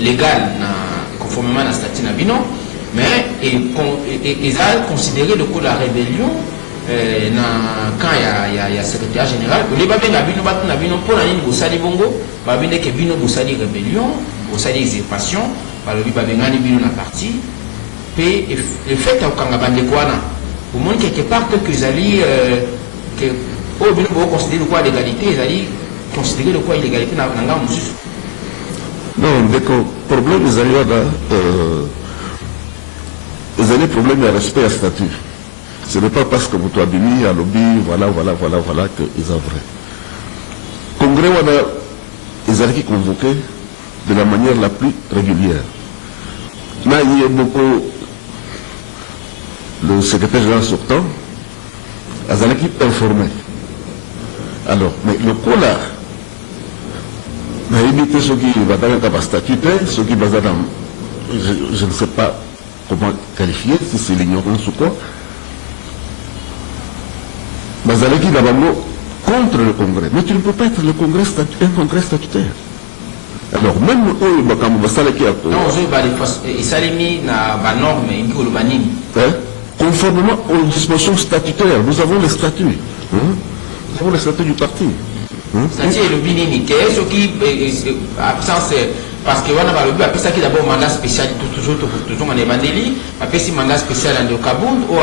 légal conformément à la statut Nabino, mais ils ont considéré le coup de la rébellion quand il y a secrétaire général. Les babés Nabino pour la ligne Boussali Bongo, babé que Bino Boussali rébellion, Boussali usurpation, babé Babengani Bino na parti. Et le fait que au moins quelque part que ils allaient que au Bino considérer le quoi l'égalité, ils allaient considérer le quoi illégalité dans la gamme. Non, le problème ils allaient ils ont des problèmes de respect à statut. Ce n'est pas parce que vous avez mis à lobby, voilà, qu'ils ont vrai. Congrès, ils ont convoqué de la manière la plus régulière. Là, il y a beaucoup, le secrétaire général sortant, ils ont informé. Alors, mais le coup là, il a évité ceux qui vont dans le statut, ceux qui vont dans, je ne sais pas comment qualifier, si c'est l'ignorance ou quoi. Bazaleki d'abord contre le Congrès. Mais tu ne peux pas être un Congrès statutaire. Alors, même eux, conformément aux dispositions statutaires, nous avons les statuts. Nous avons les statuts du parti. C'est-à-dire le Binini, ce qui absence. Parce que voilà, le but après ça qui d'abord mandat spécial toujours en évangélie, après si mandat spécial en Kaboul ou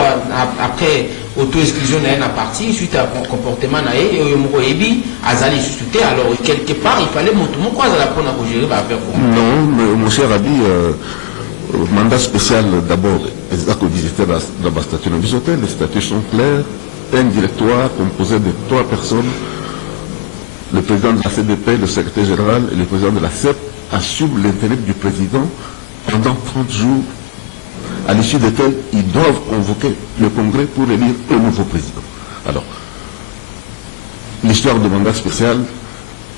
après auto-exclusion d'un parti suite à un comportement naïf et au Ebi Azali suscité. Alors quelque part il fallait monter mon quoi à la prendre à gérer affaire pour. Non, mais mon cher Abi, mandat spécial d'abord, les visiteurs dans la statut de les statuts sont clairs, un directoire composé de 3 personnes, le président de la CDP, le secrétaire général et le président de la CEP assument l'intérim du président pendant 30 jours, à l'issue desquels ils doivent convoquer le Congrès pour élire un nouveau président. Alors, l'histoire de mandat spécial,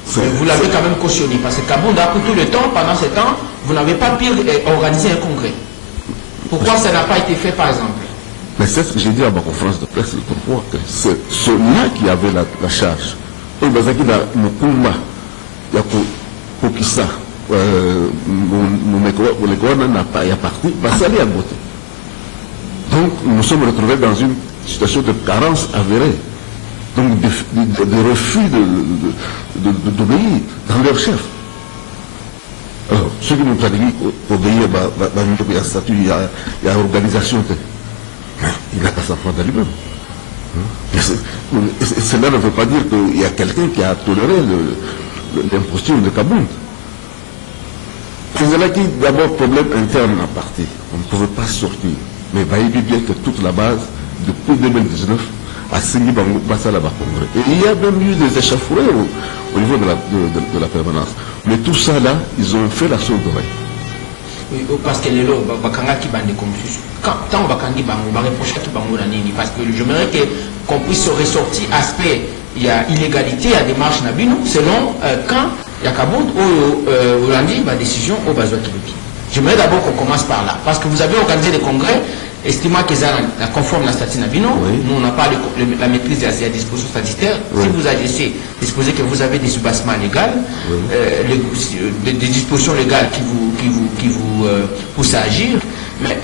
vous l'avez quand même cautionné, parce que Kabounda, pour tout le temps, pendant ce temps, vous n'avez pas pu organiser un congrès. Pourquoi ça n'a pas été fait, par exemple? Mais c'est ce que j'ai dit à ma conférence de presse, pourquoi c'est ceux-là qui avaient la charge. Et il y a pour qui ça n'a pas y a parti, va s'aller à voter. Donc nous nous sommes retrouvés dans une situation de carence avérée, donc de refus d'obéir dans leur chef. Alors, ceux qui nous ont dit qu'obéir, il y a statut, il y a organisation, il n'a qu'à s'en prendre à lui-même. Cela ne veut pas dire qu'il y a quelqu'un qui a toléré l'imposture de Kabound. C'est là qui, d'abord, problème interne à parti. On ne pouvait pas sortir. Mais voyez bien que toute la base, depuis 2019, a signé Bassala Congrès. Et il y a même eu des échauffourées au niveau de la permanence. Mais tout ça là, ils ont fait la sourde oreille. Oui, parce que les lots, tant on va reprocher parce que j'aimerais qu'on puisse ressortir aspect, il y a illégalité, il y a démarche Nabino, selon quand il y a Kabound ou Hollandi, ma décision au Bazoua Kiloubi. J'aimerais d'abord qu'on commence par là, parce que vous avez organisé des congrès, estimant qu'ils sont conformes à la statut Nabino, oui. Nous on n'a pas la maîtrise des dispositions statutaires, oui. Si vous agissez, disposez que vous avez des subassements légaux, oui. Des dispositions légales qui vous poussent à agir, mais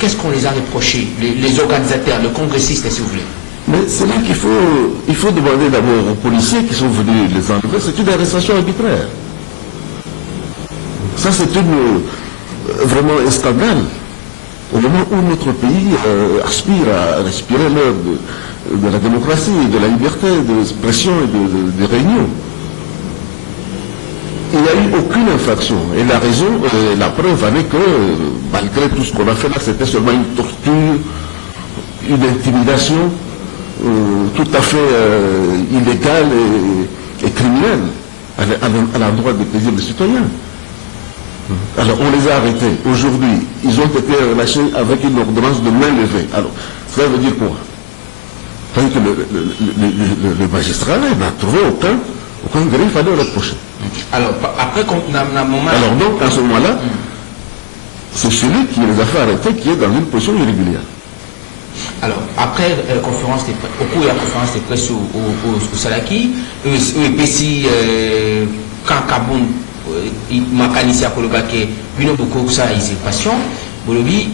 qu'est-ce qu'on les a reprochés, les organisateurs, les congressistes, si vous voulez? Mais c'est là qu'il faut demander d'abord aux policiers qui sont venus les enlever, c'est une arrestation arbitraire. Ça c'est vraiment un scandale. Au moment où notre pays aspire à respirer l'heure de la démocratie, de la liberté d'expression et de réunion. Il n'y a eu aucune infraction. Et la raison, la preuve en est que, malgré tout ce qu'on a fait là, c'était seulement une torture, une intimidation tout à fait illégale et criminelle à l'endroit des plaisirs des citoyens. Alors on les a arrêtés. Aujourd'hui, ils ont été relâchés avec une ordonnance de main levée. Alors, cela veut dire quoi? Ça veut dire que le magistrat n'a trouvé aucun greffe à leur reprocher. Alors, après, alors donc, à ce moment-là, c'est celui qui les a fait arrêter qui est dans une position irrégulière. Alors, après au cours de la conférence de presse au Salaki, EPC, quand Kabound, makanisi ya kolobake bino boko sa usurpation bolobi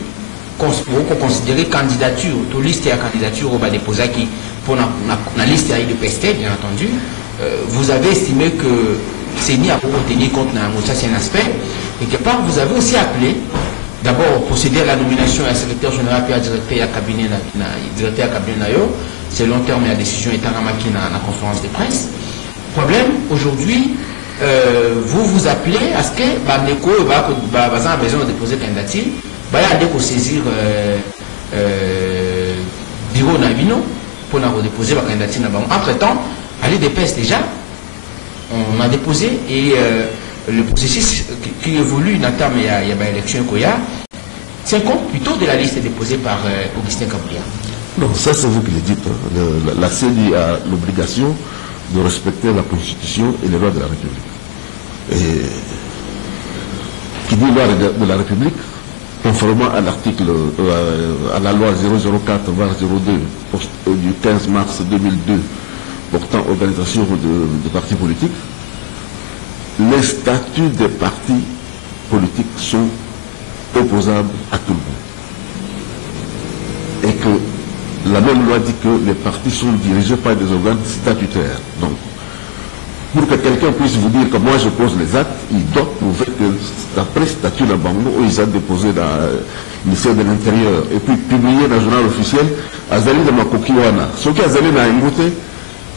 qu'on considérer candidature to liste ya candidature au bas déposé qui pour la liste de PST bien entendu vous avez estimé que c'est ni à tenir compte d'un ça c'est un aspect et quelque part vous avez aussi appelé d'abord procéder à la nomination à secrétaire général puis à directeur à cabinet nayo c'est long terme et la décision est ramaki dans la conférence de presse. Problème aujourd'hui vous appelez à ce que Bameko a besoin de déposer candidature, il y a des saisir bureau Nabino pour déposer la candidature. Entre-temps, à l'IDPS déjà, on a déposé et le processus qui évolue dans le terme il y a l'élection Koya, tient compte plutôt de la liste déposée par Augustin Kabouya. Non, ça c'est vous qui le dites. La CENI a l'obligation de respecter la Constitution et les lois de la République. Et qui dit loi de la République, conformément à l'article, à la loi 004/02 du 15 mars 2002 portant organisation de partis politiques, les statuts des partis politiques sont opposables à tout le monde. Et que la même loi dit que les partis sont dirigés par des organes statutaires. Donc, pour que quelqu'un puisse vous dire que moi je pose les actes, il doit prouver que d'après statut de Bango, ils ont déposé dans le ministère de l'Intérieur et puis publié dans le journal officiel, Azali de Makokiwana. Ce qui Azali n'a écouté,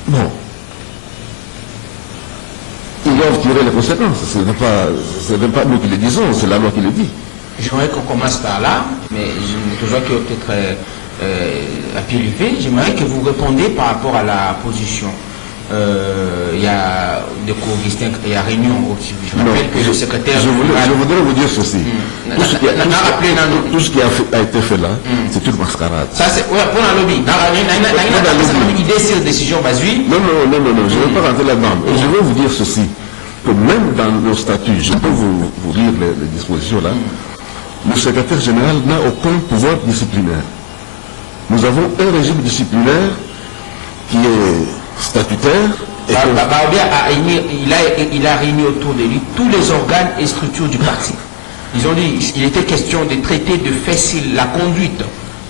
bon, ils doivent tirer les conséquences. Ce n'est pas nous qui le disons, c'est la loi qui le dit. J'aimerais qu'on commence par là, mais je vois que peut-être à pied levé, j'aimerais que vous répondiez par rapport à la position. Il y a des cours distincts, il y a réunion aussi. Je rappelle que le secrétaire... Je voudrais vous dire ceci. Tout ce qui a été fait là, c'est une mascarade. Ça c'est... Ouais, pour la lobby. Une idée sur décision basée. Non, je ne vais pas rentrer là-dedans. Je vais vous dire ceci. Que même dans nos statuts, je peux vous lire les dispositions là, le secrétaire général n'a aucun pouvoir disciplinaire. Nous avons un régime disciplinaire qui est statutaire. Et il a réuni autour de lui tous les organes et structures du parti. Ils ont dit qu'il était question de traiter de fait la conduite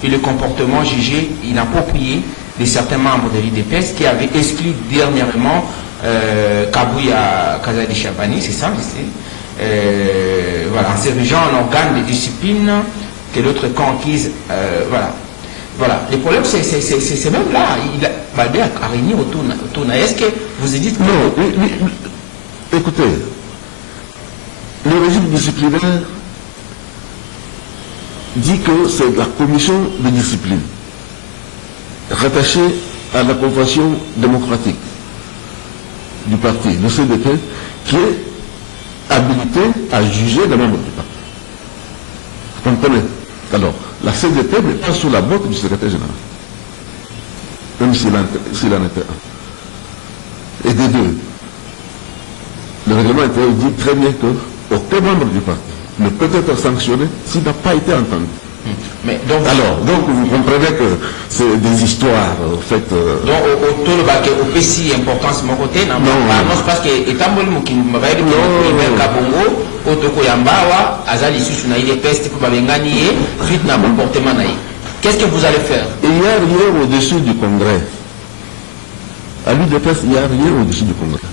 et le comportement jugé inapproprié de certains membres de l'IDPS qui avaient exclu dernièrement Kabouya Kazadi Chabani, c'est ça, voilà, en s'érigeant en organe de discipline que l'autre camp acquise, voilà. Voilà, le problème c'est même là, il a Balbé a réuni autour. Est-ce que vous dites que... Non, écoutez, le régime disciplinaire dit que c'est la commission de discipline rattachée à la convention démocratique du parti, le CDP, qui est habilité à juger les membres du parti. Vous comprenez? Alors, la CDP n'est pas sous la botte du secrétaire général, même s'il en était un. Et des deux, le règlement intérieur dit très bien qu'aucun membre du parti ne peut être sanctionné s'il n'a pas été entendu. Mais donc, donc vous comprenez que c'est des histoires, en fait... Donc, autour au PC, importance de mon côté, non, parce que étant donné que je vais dire Kabongo, Otoko Yambawa, Azali Susuna, il est peste pour Babengani, suite à comportement naïf. Qu'est-ce que vous allez faire? Il n'y a rien au-dessus du Congrès. À l'UDPS, il n'y a rien au-dessus du Congrès.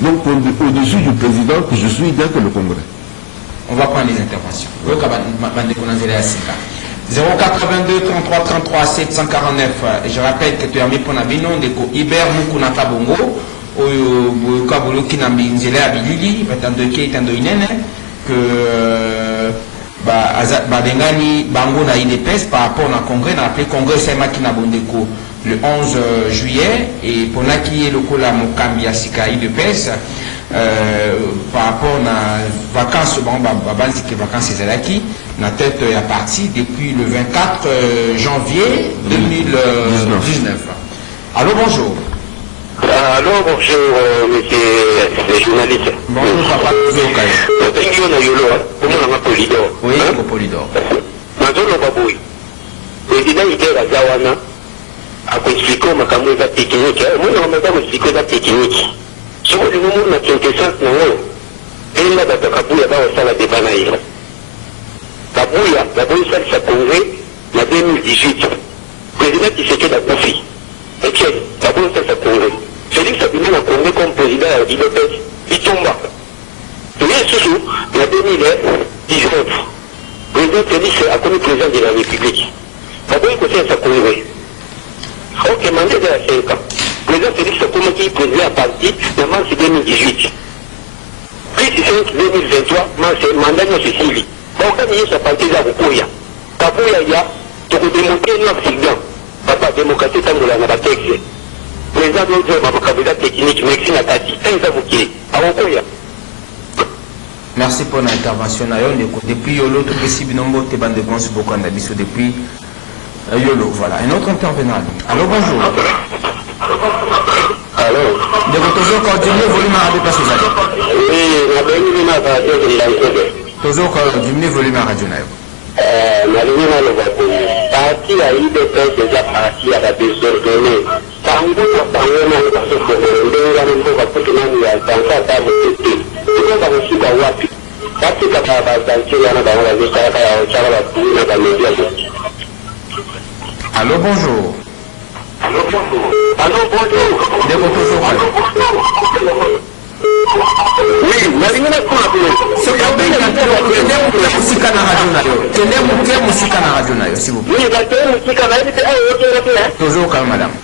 Donc, au-dessus du président, je suis, il n'y a que le Congrès. On va prendre les interventions. 082 33 33 749. Je rappelle que tu as mis pour Nabino, Iber Mukuna Kabongo, au Kabulu Kinambi Nzele Abilili, que Badengani Bango na IDPS par rapport au congrès, on a appelé congrès Semakina Bondeko le 11 juillet, et pour là qui est le Kola Mokambi Asika IDPS. Par rapport aux vacances, les vacances Zalaki, la tête est partie depuis le 24 janvier 2019. Allô, bonjour. Allô, bonjour, monsieur le journaliste. Bonjour, papa. Oui, au Polydor. Président Idera Zawana a expliqué ma caméra technique. Moi, on m'a expliqué la technique. Si vous avez une quintessence, il y a des Kabouya dans la salle de Banaïra. Kabouya, la bonne salle s'est congrès en 2018. Le président qui s'était la Koufi. Et puis, la bonne salle s'est congrès. C'est-à-dire que ça vient à congrès comme président à l'IDPS. Il tombe. Et bien, surtout, en 2019, le président Félix a connu le président de la République. La bonne conseil s'est congrès. Ok, mandat de la 5 ans. Le président Félix a connu qui est président à partir de mars 2018. Puis, c'est 2023, c'est mandat de Cécilie. Donc, quand il y a sa partie de la Rukoya, Kabouya, il y a pour démontrer un accident. Papa, démocratie, tant de la texte. Président de notre cabinet technique, Maxime Atati, un avocat, à Rukoya. Merci pour l'intervention. Depuis Yolo, tout possible, nombre de bandes de cons, beaucoup d'habitude depuis Yolo. Voilà, un autre intervenant. Allô, bonjour. Allô. De votre coordonnées, volume à radio, parce que vous allez. Oui, la bonne à radio de l'Antébe. Toujours coordonnées, volume à radio. Malina le vote. Parti à IDPS déjà parti à la désordonnée. Tango Tango parce que le gouvernement va continuer à penser à table de thé. Tout va aussi dans Wapi. Parce que ça va danser dans la vie, ça va dans les médias. Allô, bonjour. Allô, bonjour. Allô, bonjour. De votre oui, Malina quoi appelé. C'est quand même musique à la radio. Quelle musique à la radio, s'il vous plaît. Oui, la musique à la radio. Toujours comme madame.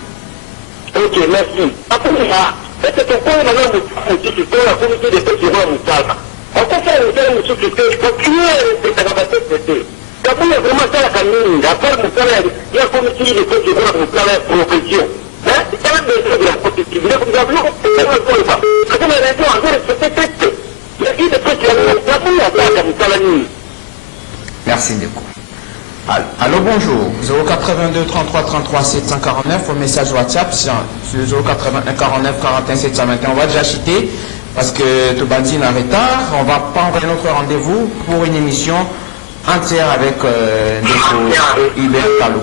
Ok, merci. Après ça, c'est pourquoi on a un petit peu la communauté des petits rois Moussala. On peut faire une telle musique pour tuer les travailleurs de thé. D'abord, il y a vraiment ça la famille. Après Moussala, il y a la communauté des petits rois Moussala profession. C'est quand même des choses de la protection. Vous avez vu, c'est un peu ça. Quand on a raison, on doit respecter texte. Il y a dit des petits rois Moussala. Merci, Ndeko. Allô, bonjour. 082 33 33 749, au message WhatsApp, sur 081 49 41 721. On va déjà citer parce que tout bâti est en retard. On va prendre notre rendez-vous pour une émission entière avec Ndeko Hubert Kalou.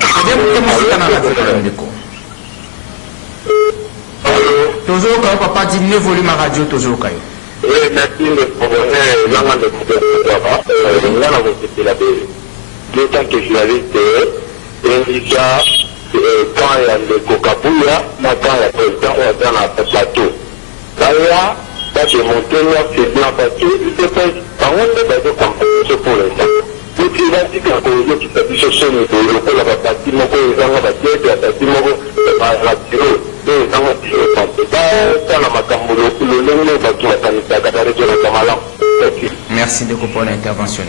Toujours quand papa dit 9 volume à radio, toujours quand Oui, merci de proposer l'angle de Koubaba. Là, la société, le temps que je l'avais été, quand il y a le Kokabouya, maintenant il y a le président dans la plateau. Là, quand j'ai monté là, c'est bien parce qu'il se fait, par contre, il y a des compétences pour l'instant. Donc, il a dit qu'il y a des gens qui s'appuient sur ce niveau, le coup, la partie, mon coup, les gens, la partie, la partie, mon coup, la tiro, les gens, la tiro, ça, la macambo, le bateau, la sanitaire, la région, la camalan. Merci de comprendre l'intervention.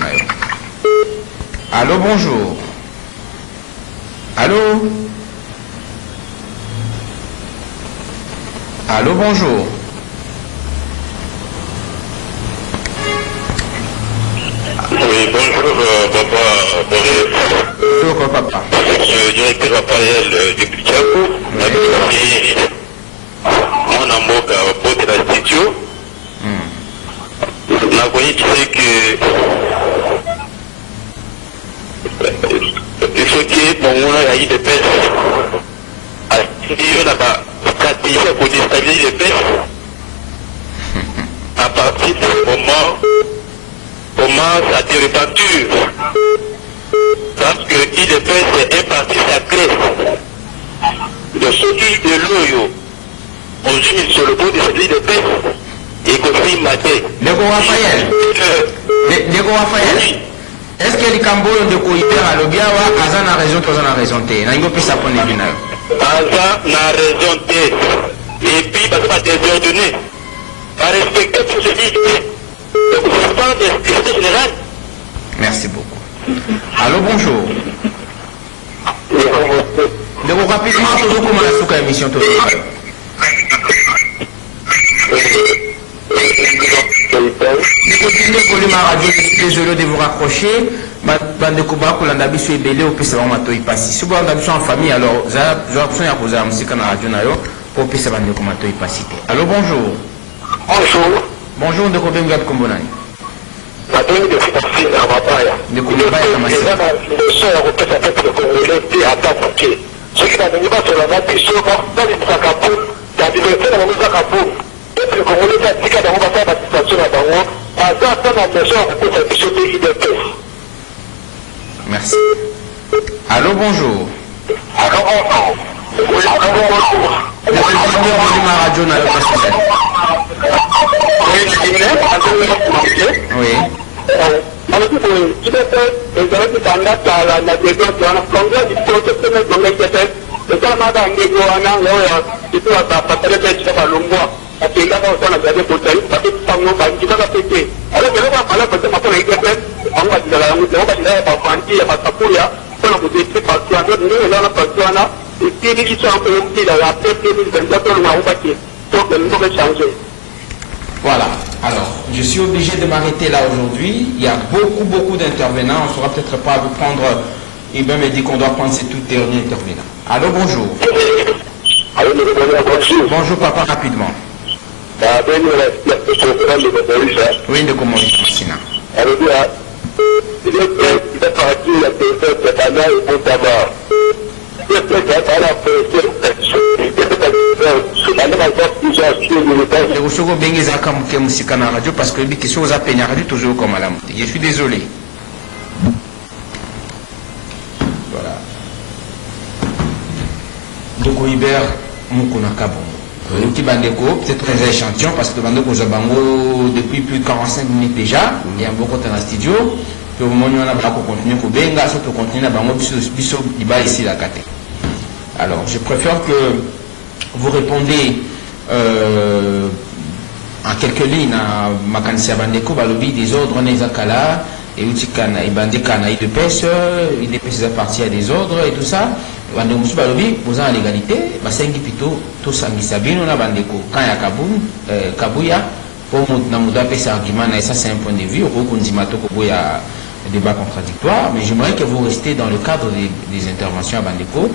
Allô, bonjour. Allô? Allô, bonjour. Oui, bonjour, papa. Bonjour, papa. Directeur Raphaël du Kichako. Mon amour, pour la studio. La voyez, tu sais que. Il faut que mon monde a eu des pêches. Là-bas, stratégie pour déstabiliser les pêches. À partir de ce moment, comment ça te répandu. Parce que il est fait, c'est un parti sacré. De ceux qui de l'eau, on joue sur le bout de cette île de paix. Et qu'on fait mater. Nego Raphaël. Nego Raphaël. Est-ce que les Cambodgiens de Koïber à l'Obiawa, Azan a raison, Tozan a raison, Nango peut s'apprendre bien. Azan a raison, et puis, parce que pas désordonné. À respecter tout ce qui est. Le gouvernement de sécurité générale. Merci beaucoup. Allô, bonjour. Nego rapidement, toujours comment la souka émission tout radio, je suis désolé de vous raccrocher. Bande Koba, pour l'andabi sur Ebélé, au PC Mato Ipassi. Si vous avez en famille, alors, j'ai l'option à poser à musique en radio, pour PC Bande Komato Ipassi. Allô, bonjour. Bonjour. Bonjour, de Kobe Mgad Kombonani. La dame de Financie à Mabaya. De Koumba et Kamasi. Les gens, le soir, on peut s'appeler le Congolais, à Tapoké. Ceux qui n'ont pas sur la map, ils sont dans les Sakapou, dans les universités dans les Sakapou. Le Congolais a dit qu'il y a une participation à Bango. Merci. Allô, bonjour. Allô, bonjour. Oui, allô, bonjour. Le président de ma radio n'a pas social. Oui. Voilà, alors je suis obligé de m'arrêter là aujourd'hui. Il y a beaucoup d'intervenants. On ne saura peut-être pas vous prendre. Il me dit qu'on doit prendre ces tout derniers intervenants. Allô, bonjour. Bonjour papa, rapidement. Oui, de comment Massina. Radio parce que les questions à peine radio toujours comme à la montée. Je suis désolé. Voilà. Donc Hubert Moukounaka Bongo. Le petit Bandeko, peut-être un échantillon parce que Bandeko Zabango depuis plus de 45 minutes déjà. Il y a un beau côté dans le studio. Puis au moment où on a continué à Benga, surtout continuer à Bango, Bisso, ici la Kate. Alors, je préfère que vous répondez en quelques lignes à Makansi Bandeko, Balobi, des ordres, Nezakala, et Utikana, et Bandekana, et de pêche, il dépêche à partir des ordres et tout ça. Bandeko Balobi, posant à l'égalité, Basengi Pito, tout ça, Misabino, on a Bandeko, quand il y a Kaboun, Kabouya, pour Namouda, ce argument, et ça c'est un point de vue, au Kondimato, Koboya, débat contradictoire, mais j'aimerais que vous restiez dans le cadre des interventions à Bandeko.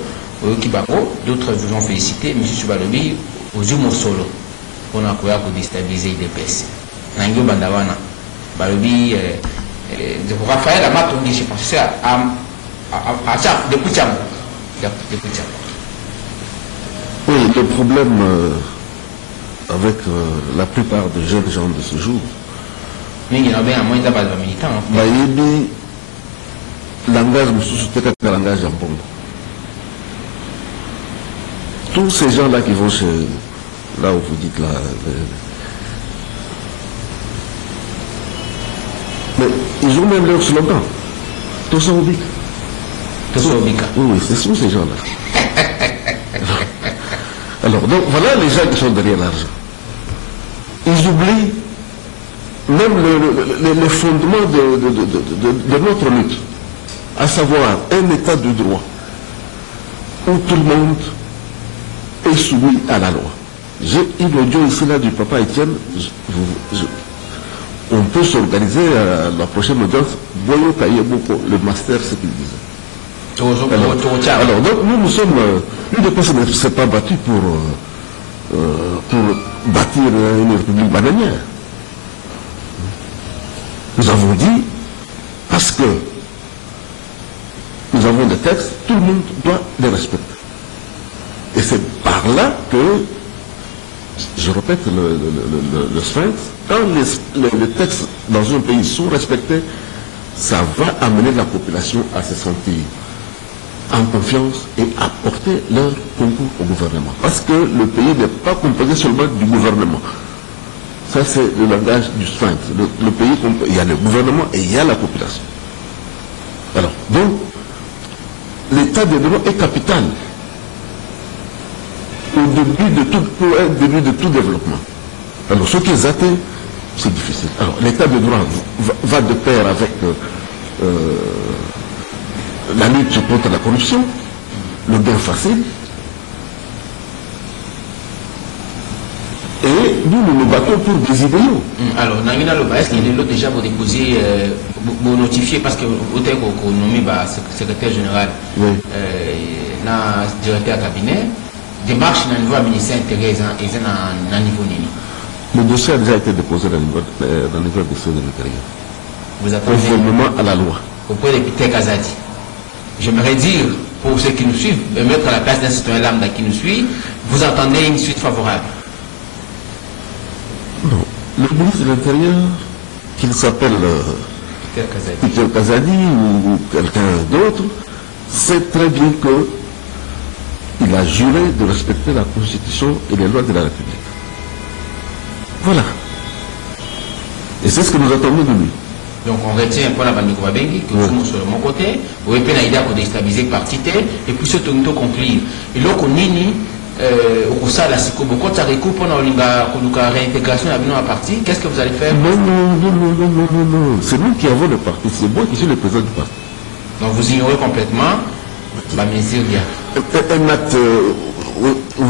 D'autres vous ont félicité, M. Subalobi, aux humours solo, pour déstabiliser les PC. Nango Bandawana, Balobi, de Raphaël Amatongi, je pense à de Koucham. Oui, le problème avec la plupart des jeunes gens de ce jour. Mais il y a bien un moyen d'abattre les militants. Bayebi, langage, c'était le langage en bon. Tous ces gens-là qui vont chez, là où vous dites là, mais ils ont même leur slogan. Tosa Obika. Tosa Obika. Oui, c'est tous ces gens-là. Alors, donc voilà les gens qui sont derrière l'argent. Ils oublient même les fondements de notre lutte, à savoir un état de droit où tout le monde est soumis à la loi. J'ai une audio ici là du papa Étienne. On peut s'organiser à la prochaine audience. Boyo Kayeboko, le master, ce qu'il disait. Alors, donc nous sommes, l'UDPS ne s'est pas battu pour bâtir une république bananière. Nous avons dit, parce que nous avons des textes, tout le monde doit les respecter. Et c'est par là que, je répète le sphinx, quand les textes dans un pays sont respectés, ça va amener la population à se sentir en confiance et apporter leur concours au gouvernement. Parce que le pays n'est pas composé seulement du gouvernement. Ça, c'est le langage du sphinx. Le pays, il y a le gouvernement et il y a la population. Alors, donc, l'état de droit est capital au début de tout développement. Alors, ce qui est athée, c'est difficile. Alors, l'état de droit va de pair avec la lutte contre la corruption, le gain facile. Et nous nous battons pour des idéaux. Alors, Nangina Loba, est-ce qu'il est déjà vous déposer, vous notifier, parce que vous êtes nommé secrétaire général, directeur cabinet, démarche dans le niveau du ministère intérieur et dans le niveau Nini. Le dossier a déjà été déposé dans le niveau du ministère de l'Intérieur. Vous attendez conformément à la loi. Auprès des Peter Kazadi. J'aimerais dire, pour ceux qui nous suivent, et mettre à la place d'un citoyen lambda qui nous suit, vous attendez une suite favorable. Non. Le ministre de l'Intérieur, qu'il s'appelle Peter Kazadi ou quelqu'un d'autre, sait très bien qu'il a juré de respecter la Constitution et les lois de la République. Voilà. Et c'est ce que nous attendons de lui. Donc on retient pour la bande de Kouabengi, que nous sur mon côté, vous avez l'idée pour déstabiliser le parti, et puis surtout nous conclure. Et là, on est au ça, la quand ça recoupe pendant la réintégration de la parti, qu'est-ce que vous allez faire? Non. C'est nous qui avons le parti, c'est moi qui suis le président du parti. Donc vous ignorez complètement la mesure. Un acte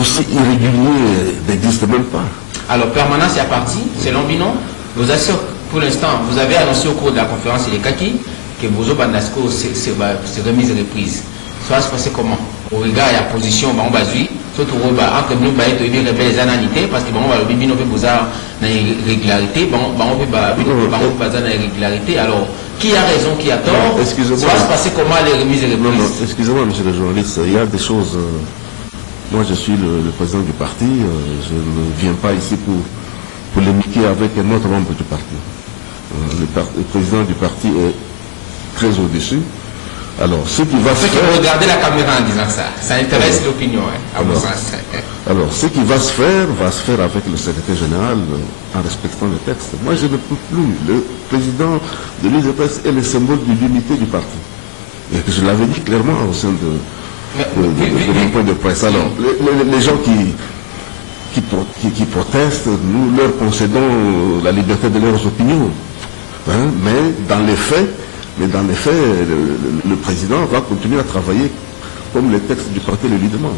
aussi irrégulier n'existe même pas. Alors, permanence et à parti, selon Binon, vous assure, pour l'instant, vous avez annoncé au cours de la conférence et les Kaki que Bozo Bandasco c'est remise et reprise. Ça va se passer comment? Au regard de la position, on va suivre, surtout entre nous, il y a des ananités, parce que on va le bibino besoin d'irrégularité, on va besoin d'irrégularité. Alors, qui a raison, qui a tort? Ça va se passer comment les remises et reprises? Non, excusez-moi, monsieur le journaliste, il y a des choses. Moi, je suis le président du parti, je ne viens pas ici pour polémiquer avec un autre membre du parti. Le président du parti est très au-dessus. Alors, ce qui va se faire... Regardez la caméra en disant ça. Ça intéresse l'opinion, à mon sens. Alors, ce qui va se faire avec le secrétaire général en respectant le texte. Moi, je ne peux plus. Le président de l'UDPS est le symbole de l'unité du parti. Et que je l'avais dit clairement au sein de mon point de presse. Alors, les gens qui protestent, nous leur concédons la liberté de leurs opinions. Hein, mais dans les faits, le président va continuer à travailler comme les textes du parti le lui demandent.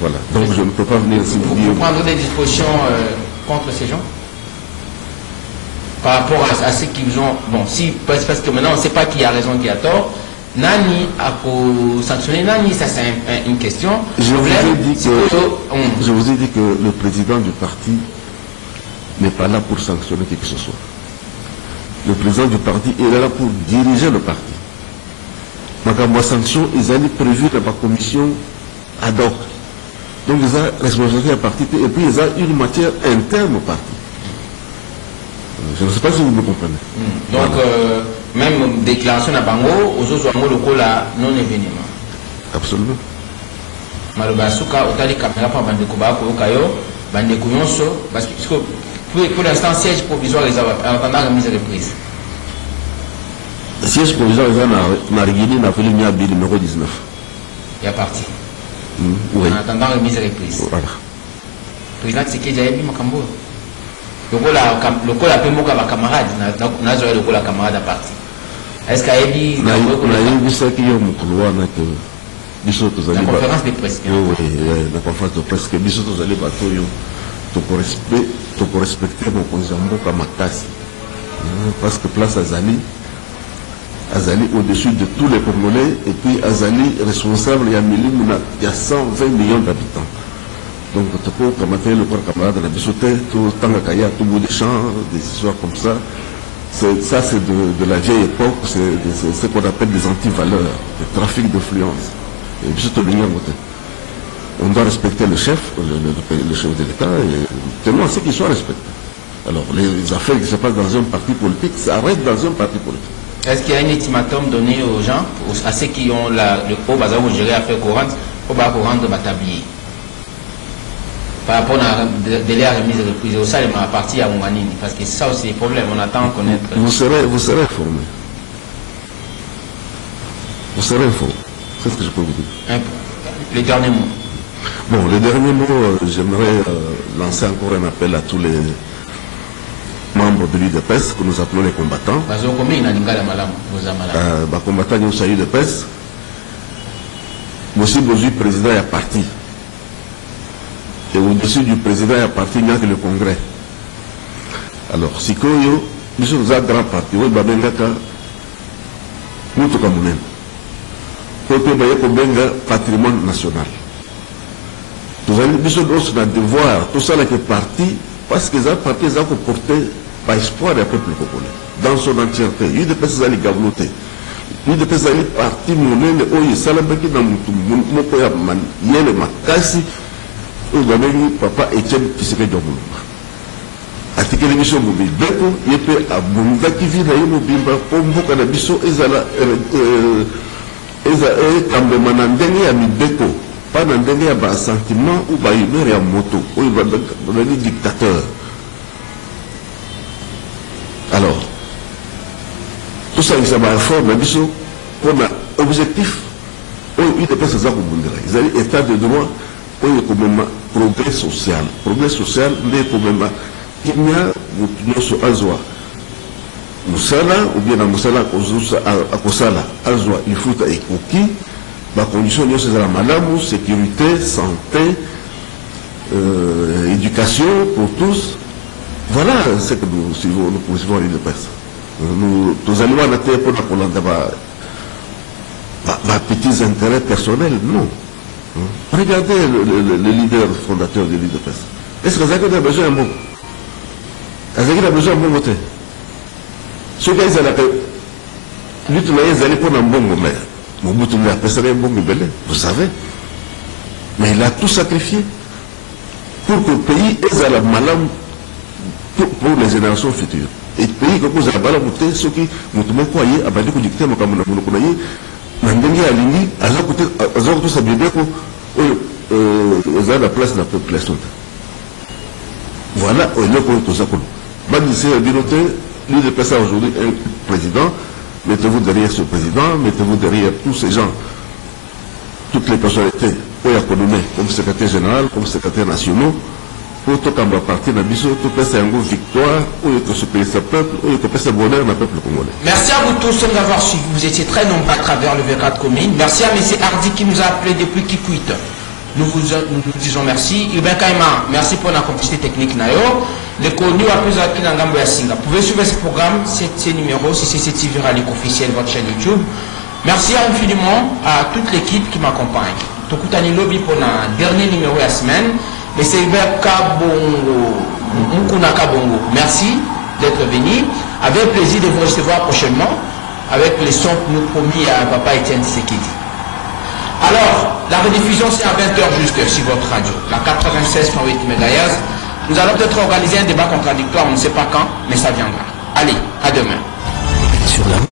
Voilà. Donc je ne peux pas venir ici vous prendrez des dispositions contre ces gens par rapport à ce qu'ils ont. Bon, si parce que maintenant on ne sait pas qui a raison, qui a tort. Nani a pour sanctionner Nani, ça c'est une question. Je vous ai dit que le président du parti n'est pas là pour sanctionner qui que ce soit. Le président du parti est là pour diriger le parti. Ma sanction, ils allaient prévu dans ma commission ad hoc. Donc ils ont responsabilité à parti et puis ils ont une matière interne au parti. Je ne sais pas si vous me comprenez. Donc, voilà. Même déclaration à Bango, aux autres le là non événement. Absolument. Malobasuka, autant les caméras par Bandekoba, Koyokayo, Bandekounyonso, parce que pour l'instant, siège provisoire, ils ont en attendant la mise à reprise. Siège provisoire, ils ont Narigini, n'a fait le numéro 19. Il y a parti. Oui. En attendant la mise à reprise. Voilà. Président Tshisekedi a dit Makambo. Le col a fait mon camarade, n'a pas le col à camarade à parti. Est-ce qu'il y a dit. On a vu ça qui est au couloir, la conférence de presse. Oui, la conférence de presse. Que Bissot, vous allez battre, pour respecter mon président Makasi. Parce que place Azali au-dessus de tous les Congolais, et puis Azali responsable, il y a 120 millions d'habitants. Donc, tu peux commenter le corps camarade de la Bissoté, tout Tangakaya, tout bout des champs, des histoires comme ça. Ça, c'est de la vieille époque, c'est ce qu'on appelle des antivaleurs, le trafic d'influence. Et Bissoté, on doit respecter le chef, le chef de l'État, et tellement c'est qu'il soit respecté. Alors, les affaires qui se passent dans un parti politique, ça reste dans un parti politique. Est-ce qu'il y a un ultimatum donné aux gens, à ceux qui ont le haut bazar où gérer affaires courantes, pour rendre tablier par rapport à délai à remise de reprise, au salaire à partir à Moumanine, parce que ça aussi est le problème, on attend connaître. Vous serez informé. Vous serez informé. C'est ce que je peux vous dire. Les derniers mots. Bon, le dernier mot, j'aimerais lancer encore un appel à tous les membres de l'UDPS que nous appelons les combattants. Combattants du UDPS. Monsieur Bozu, président, est parti. Et au-dessus du président est parti, il n'y a que le Congrès. Alors, si nous sommes un grand parti, nous sommes un patrimoine national. Nous avons un devoir, tout ça là que parti, parce que les partis ont porté par espoir du peuple congolais, dans son entièreté. Il y a des personnes qui ont gagné. Il y a des personnes qui ont parti, papa Etienne Tshisekedi Domulumba. Atikele biso mobile beko yepe abunga kivi na yo mobimba pombo kana biso ezala kambe manandenge ya mibeko pas na ndenge ya ba sentiment ou ba humeur ya moto oyo ba dictateur. Alors tout ça il s'aba forme biso pour un objectif oyo il dépend ça ko bundira ils allaient état de droit oyo ko même progrès social ndé ko même il y a notre azwa musala ou bien na musala à kosala azwa il faut ekoki ba condition nyonso za la malamu sécurité santé éducation pour tous. Voilà ce que nous suivons les personnes. Nous allons à la terre pour la petits intérêts personnels, non. Regardez le leader fondateur de l'UDPS. Est-ce que Zaki a besoin d'un mot? Zaki a besoin d'un bon côté. Ce gars, il a fait. Lui, tu l'as allé pour un bon moment. Mon bout, tu l'as appelé un bon belé, vous savez. Mais il a tout sacrifié pour que le pays ait la malam pour les générations futures. Et le pays, comme vous avez dit, ceux qui m'ont croyé, à Badi Koudikte, Mokamonamonokonaye, Nandenge Alingi, Azor tout ça bien pour la place de la population. Voilà, on est là pour tout ça. Badi c'est un biloté, lui de personnes aujourd'hui un président. Mettez-vous derrière ce président, mettez-vous derrière tous ces gens, toutes les personnalités, comme secrétaire général, comme secrétaire national, pour tout en partir de Bissot, tout c'est une victoire, où il faut se payer ce peuple, où il faut se bonheur dans le peuple congolais. Merci à vous tous d'avoir suivi. Vous étiez très nombreux à travers le V4 commune. Merci à M. Hardy qui nous a appelé depuis Kikwit. Nous vous disons merci. Ibn Kaima, merci pour la complicité technique. Les connus à plus à Kinangambo Yasinga. Vous pouvez suivre ce programme, ce numéro, si c'est CCTV Ralik officiel, votre chaîne YouTube. Merci infiniment à toute l'équipe qui m'accompagne. Tokutani Lobby pour le dernier numéro de la semaine. Et c'est Hubert Kabongo, Nkuna Kabongo. Merci d'être venu. Avec plaisir de vous recevoir prochainement avec les sons que nous promis à Papa Etienne Tshisekedi. Alors, la rediffusion c'est à 20h juste sur votre radio, la 96.8 MHz. Nous allons peut-être organiser un débat contradictoire, on ne sait pas quand, mais ça viendra. Allez, à demain. Sur la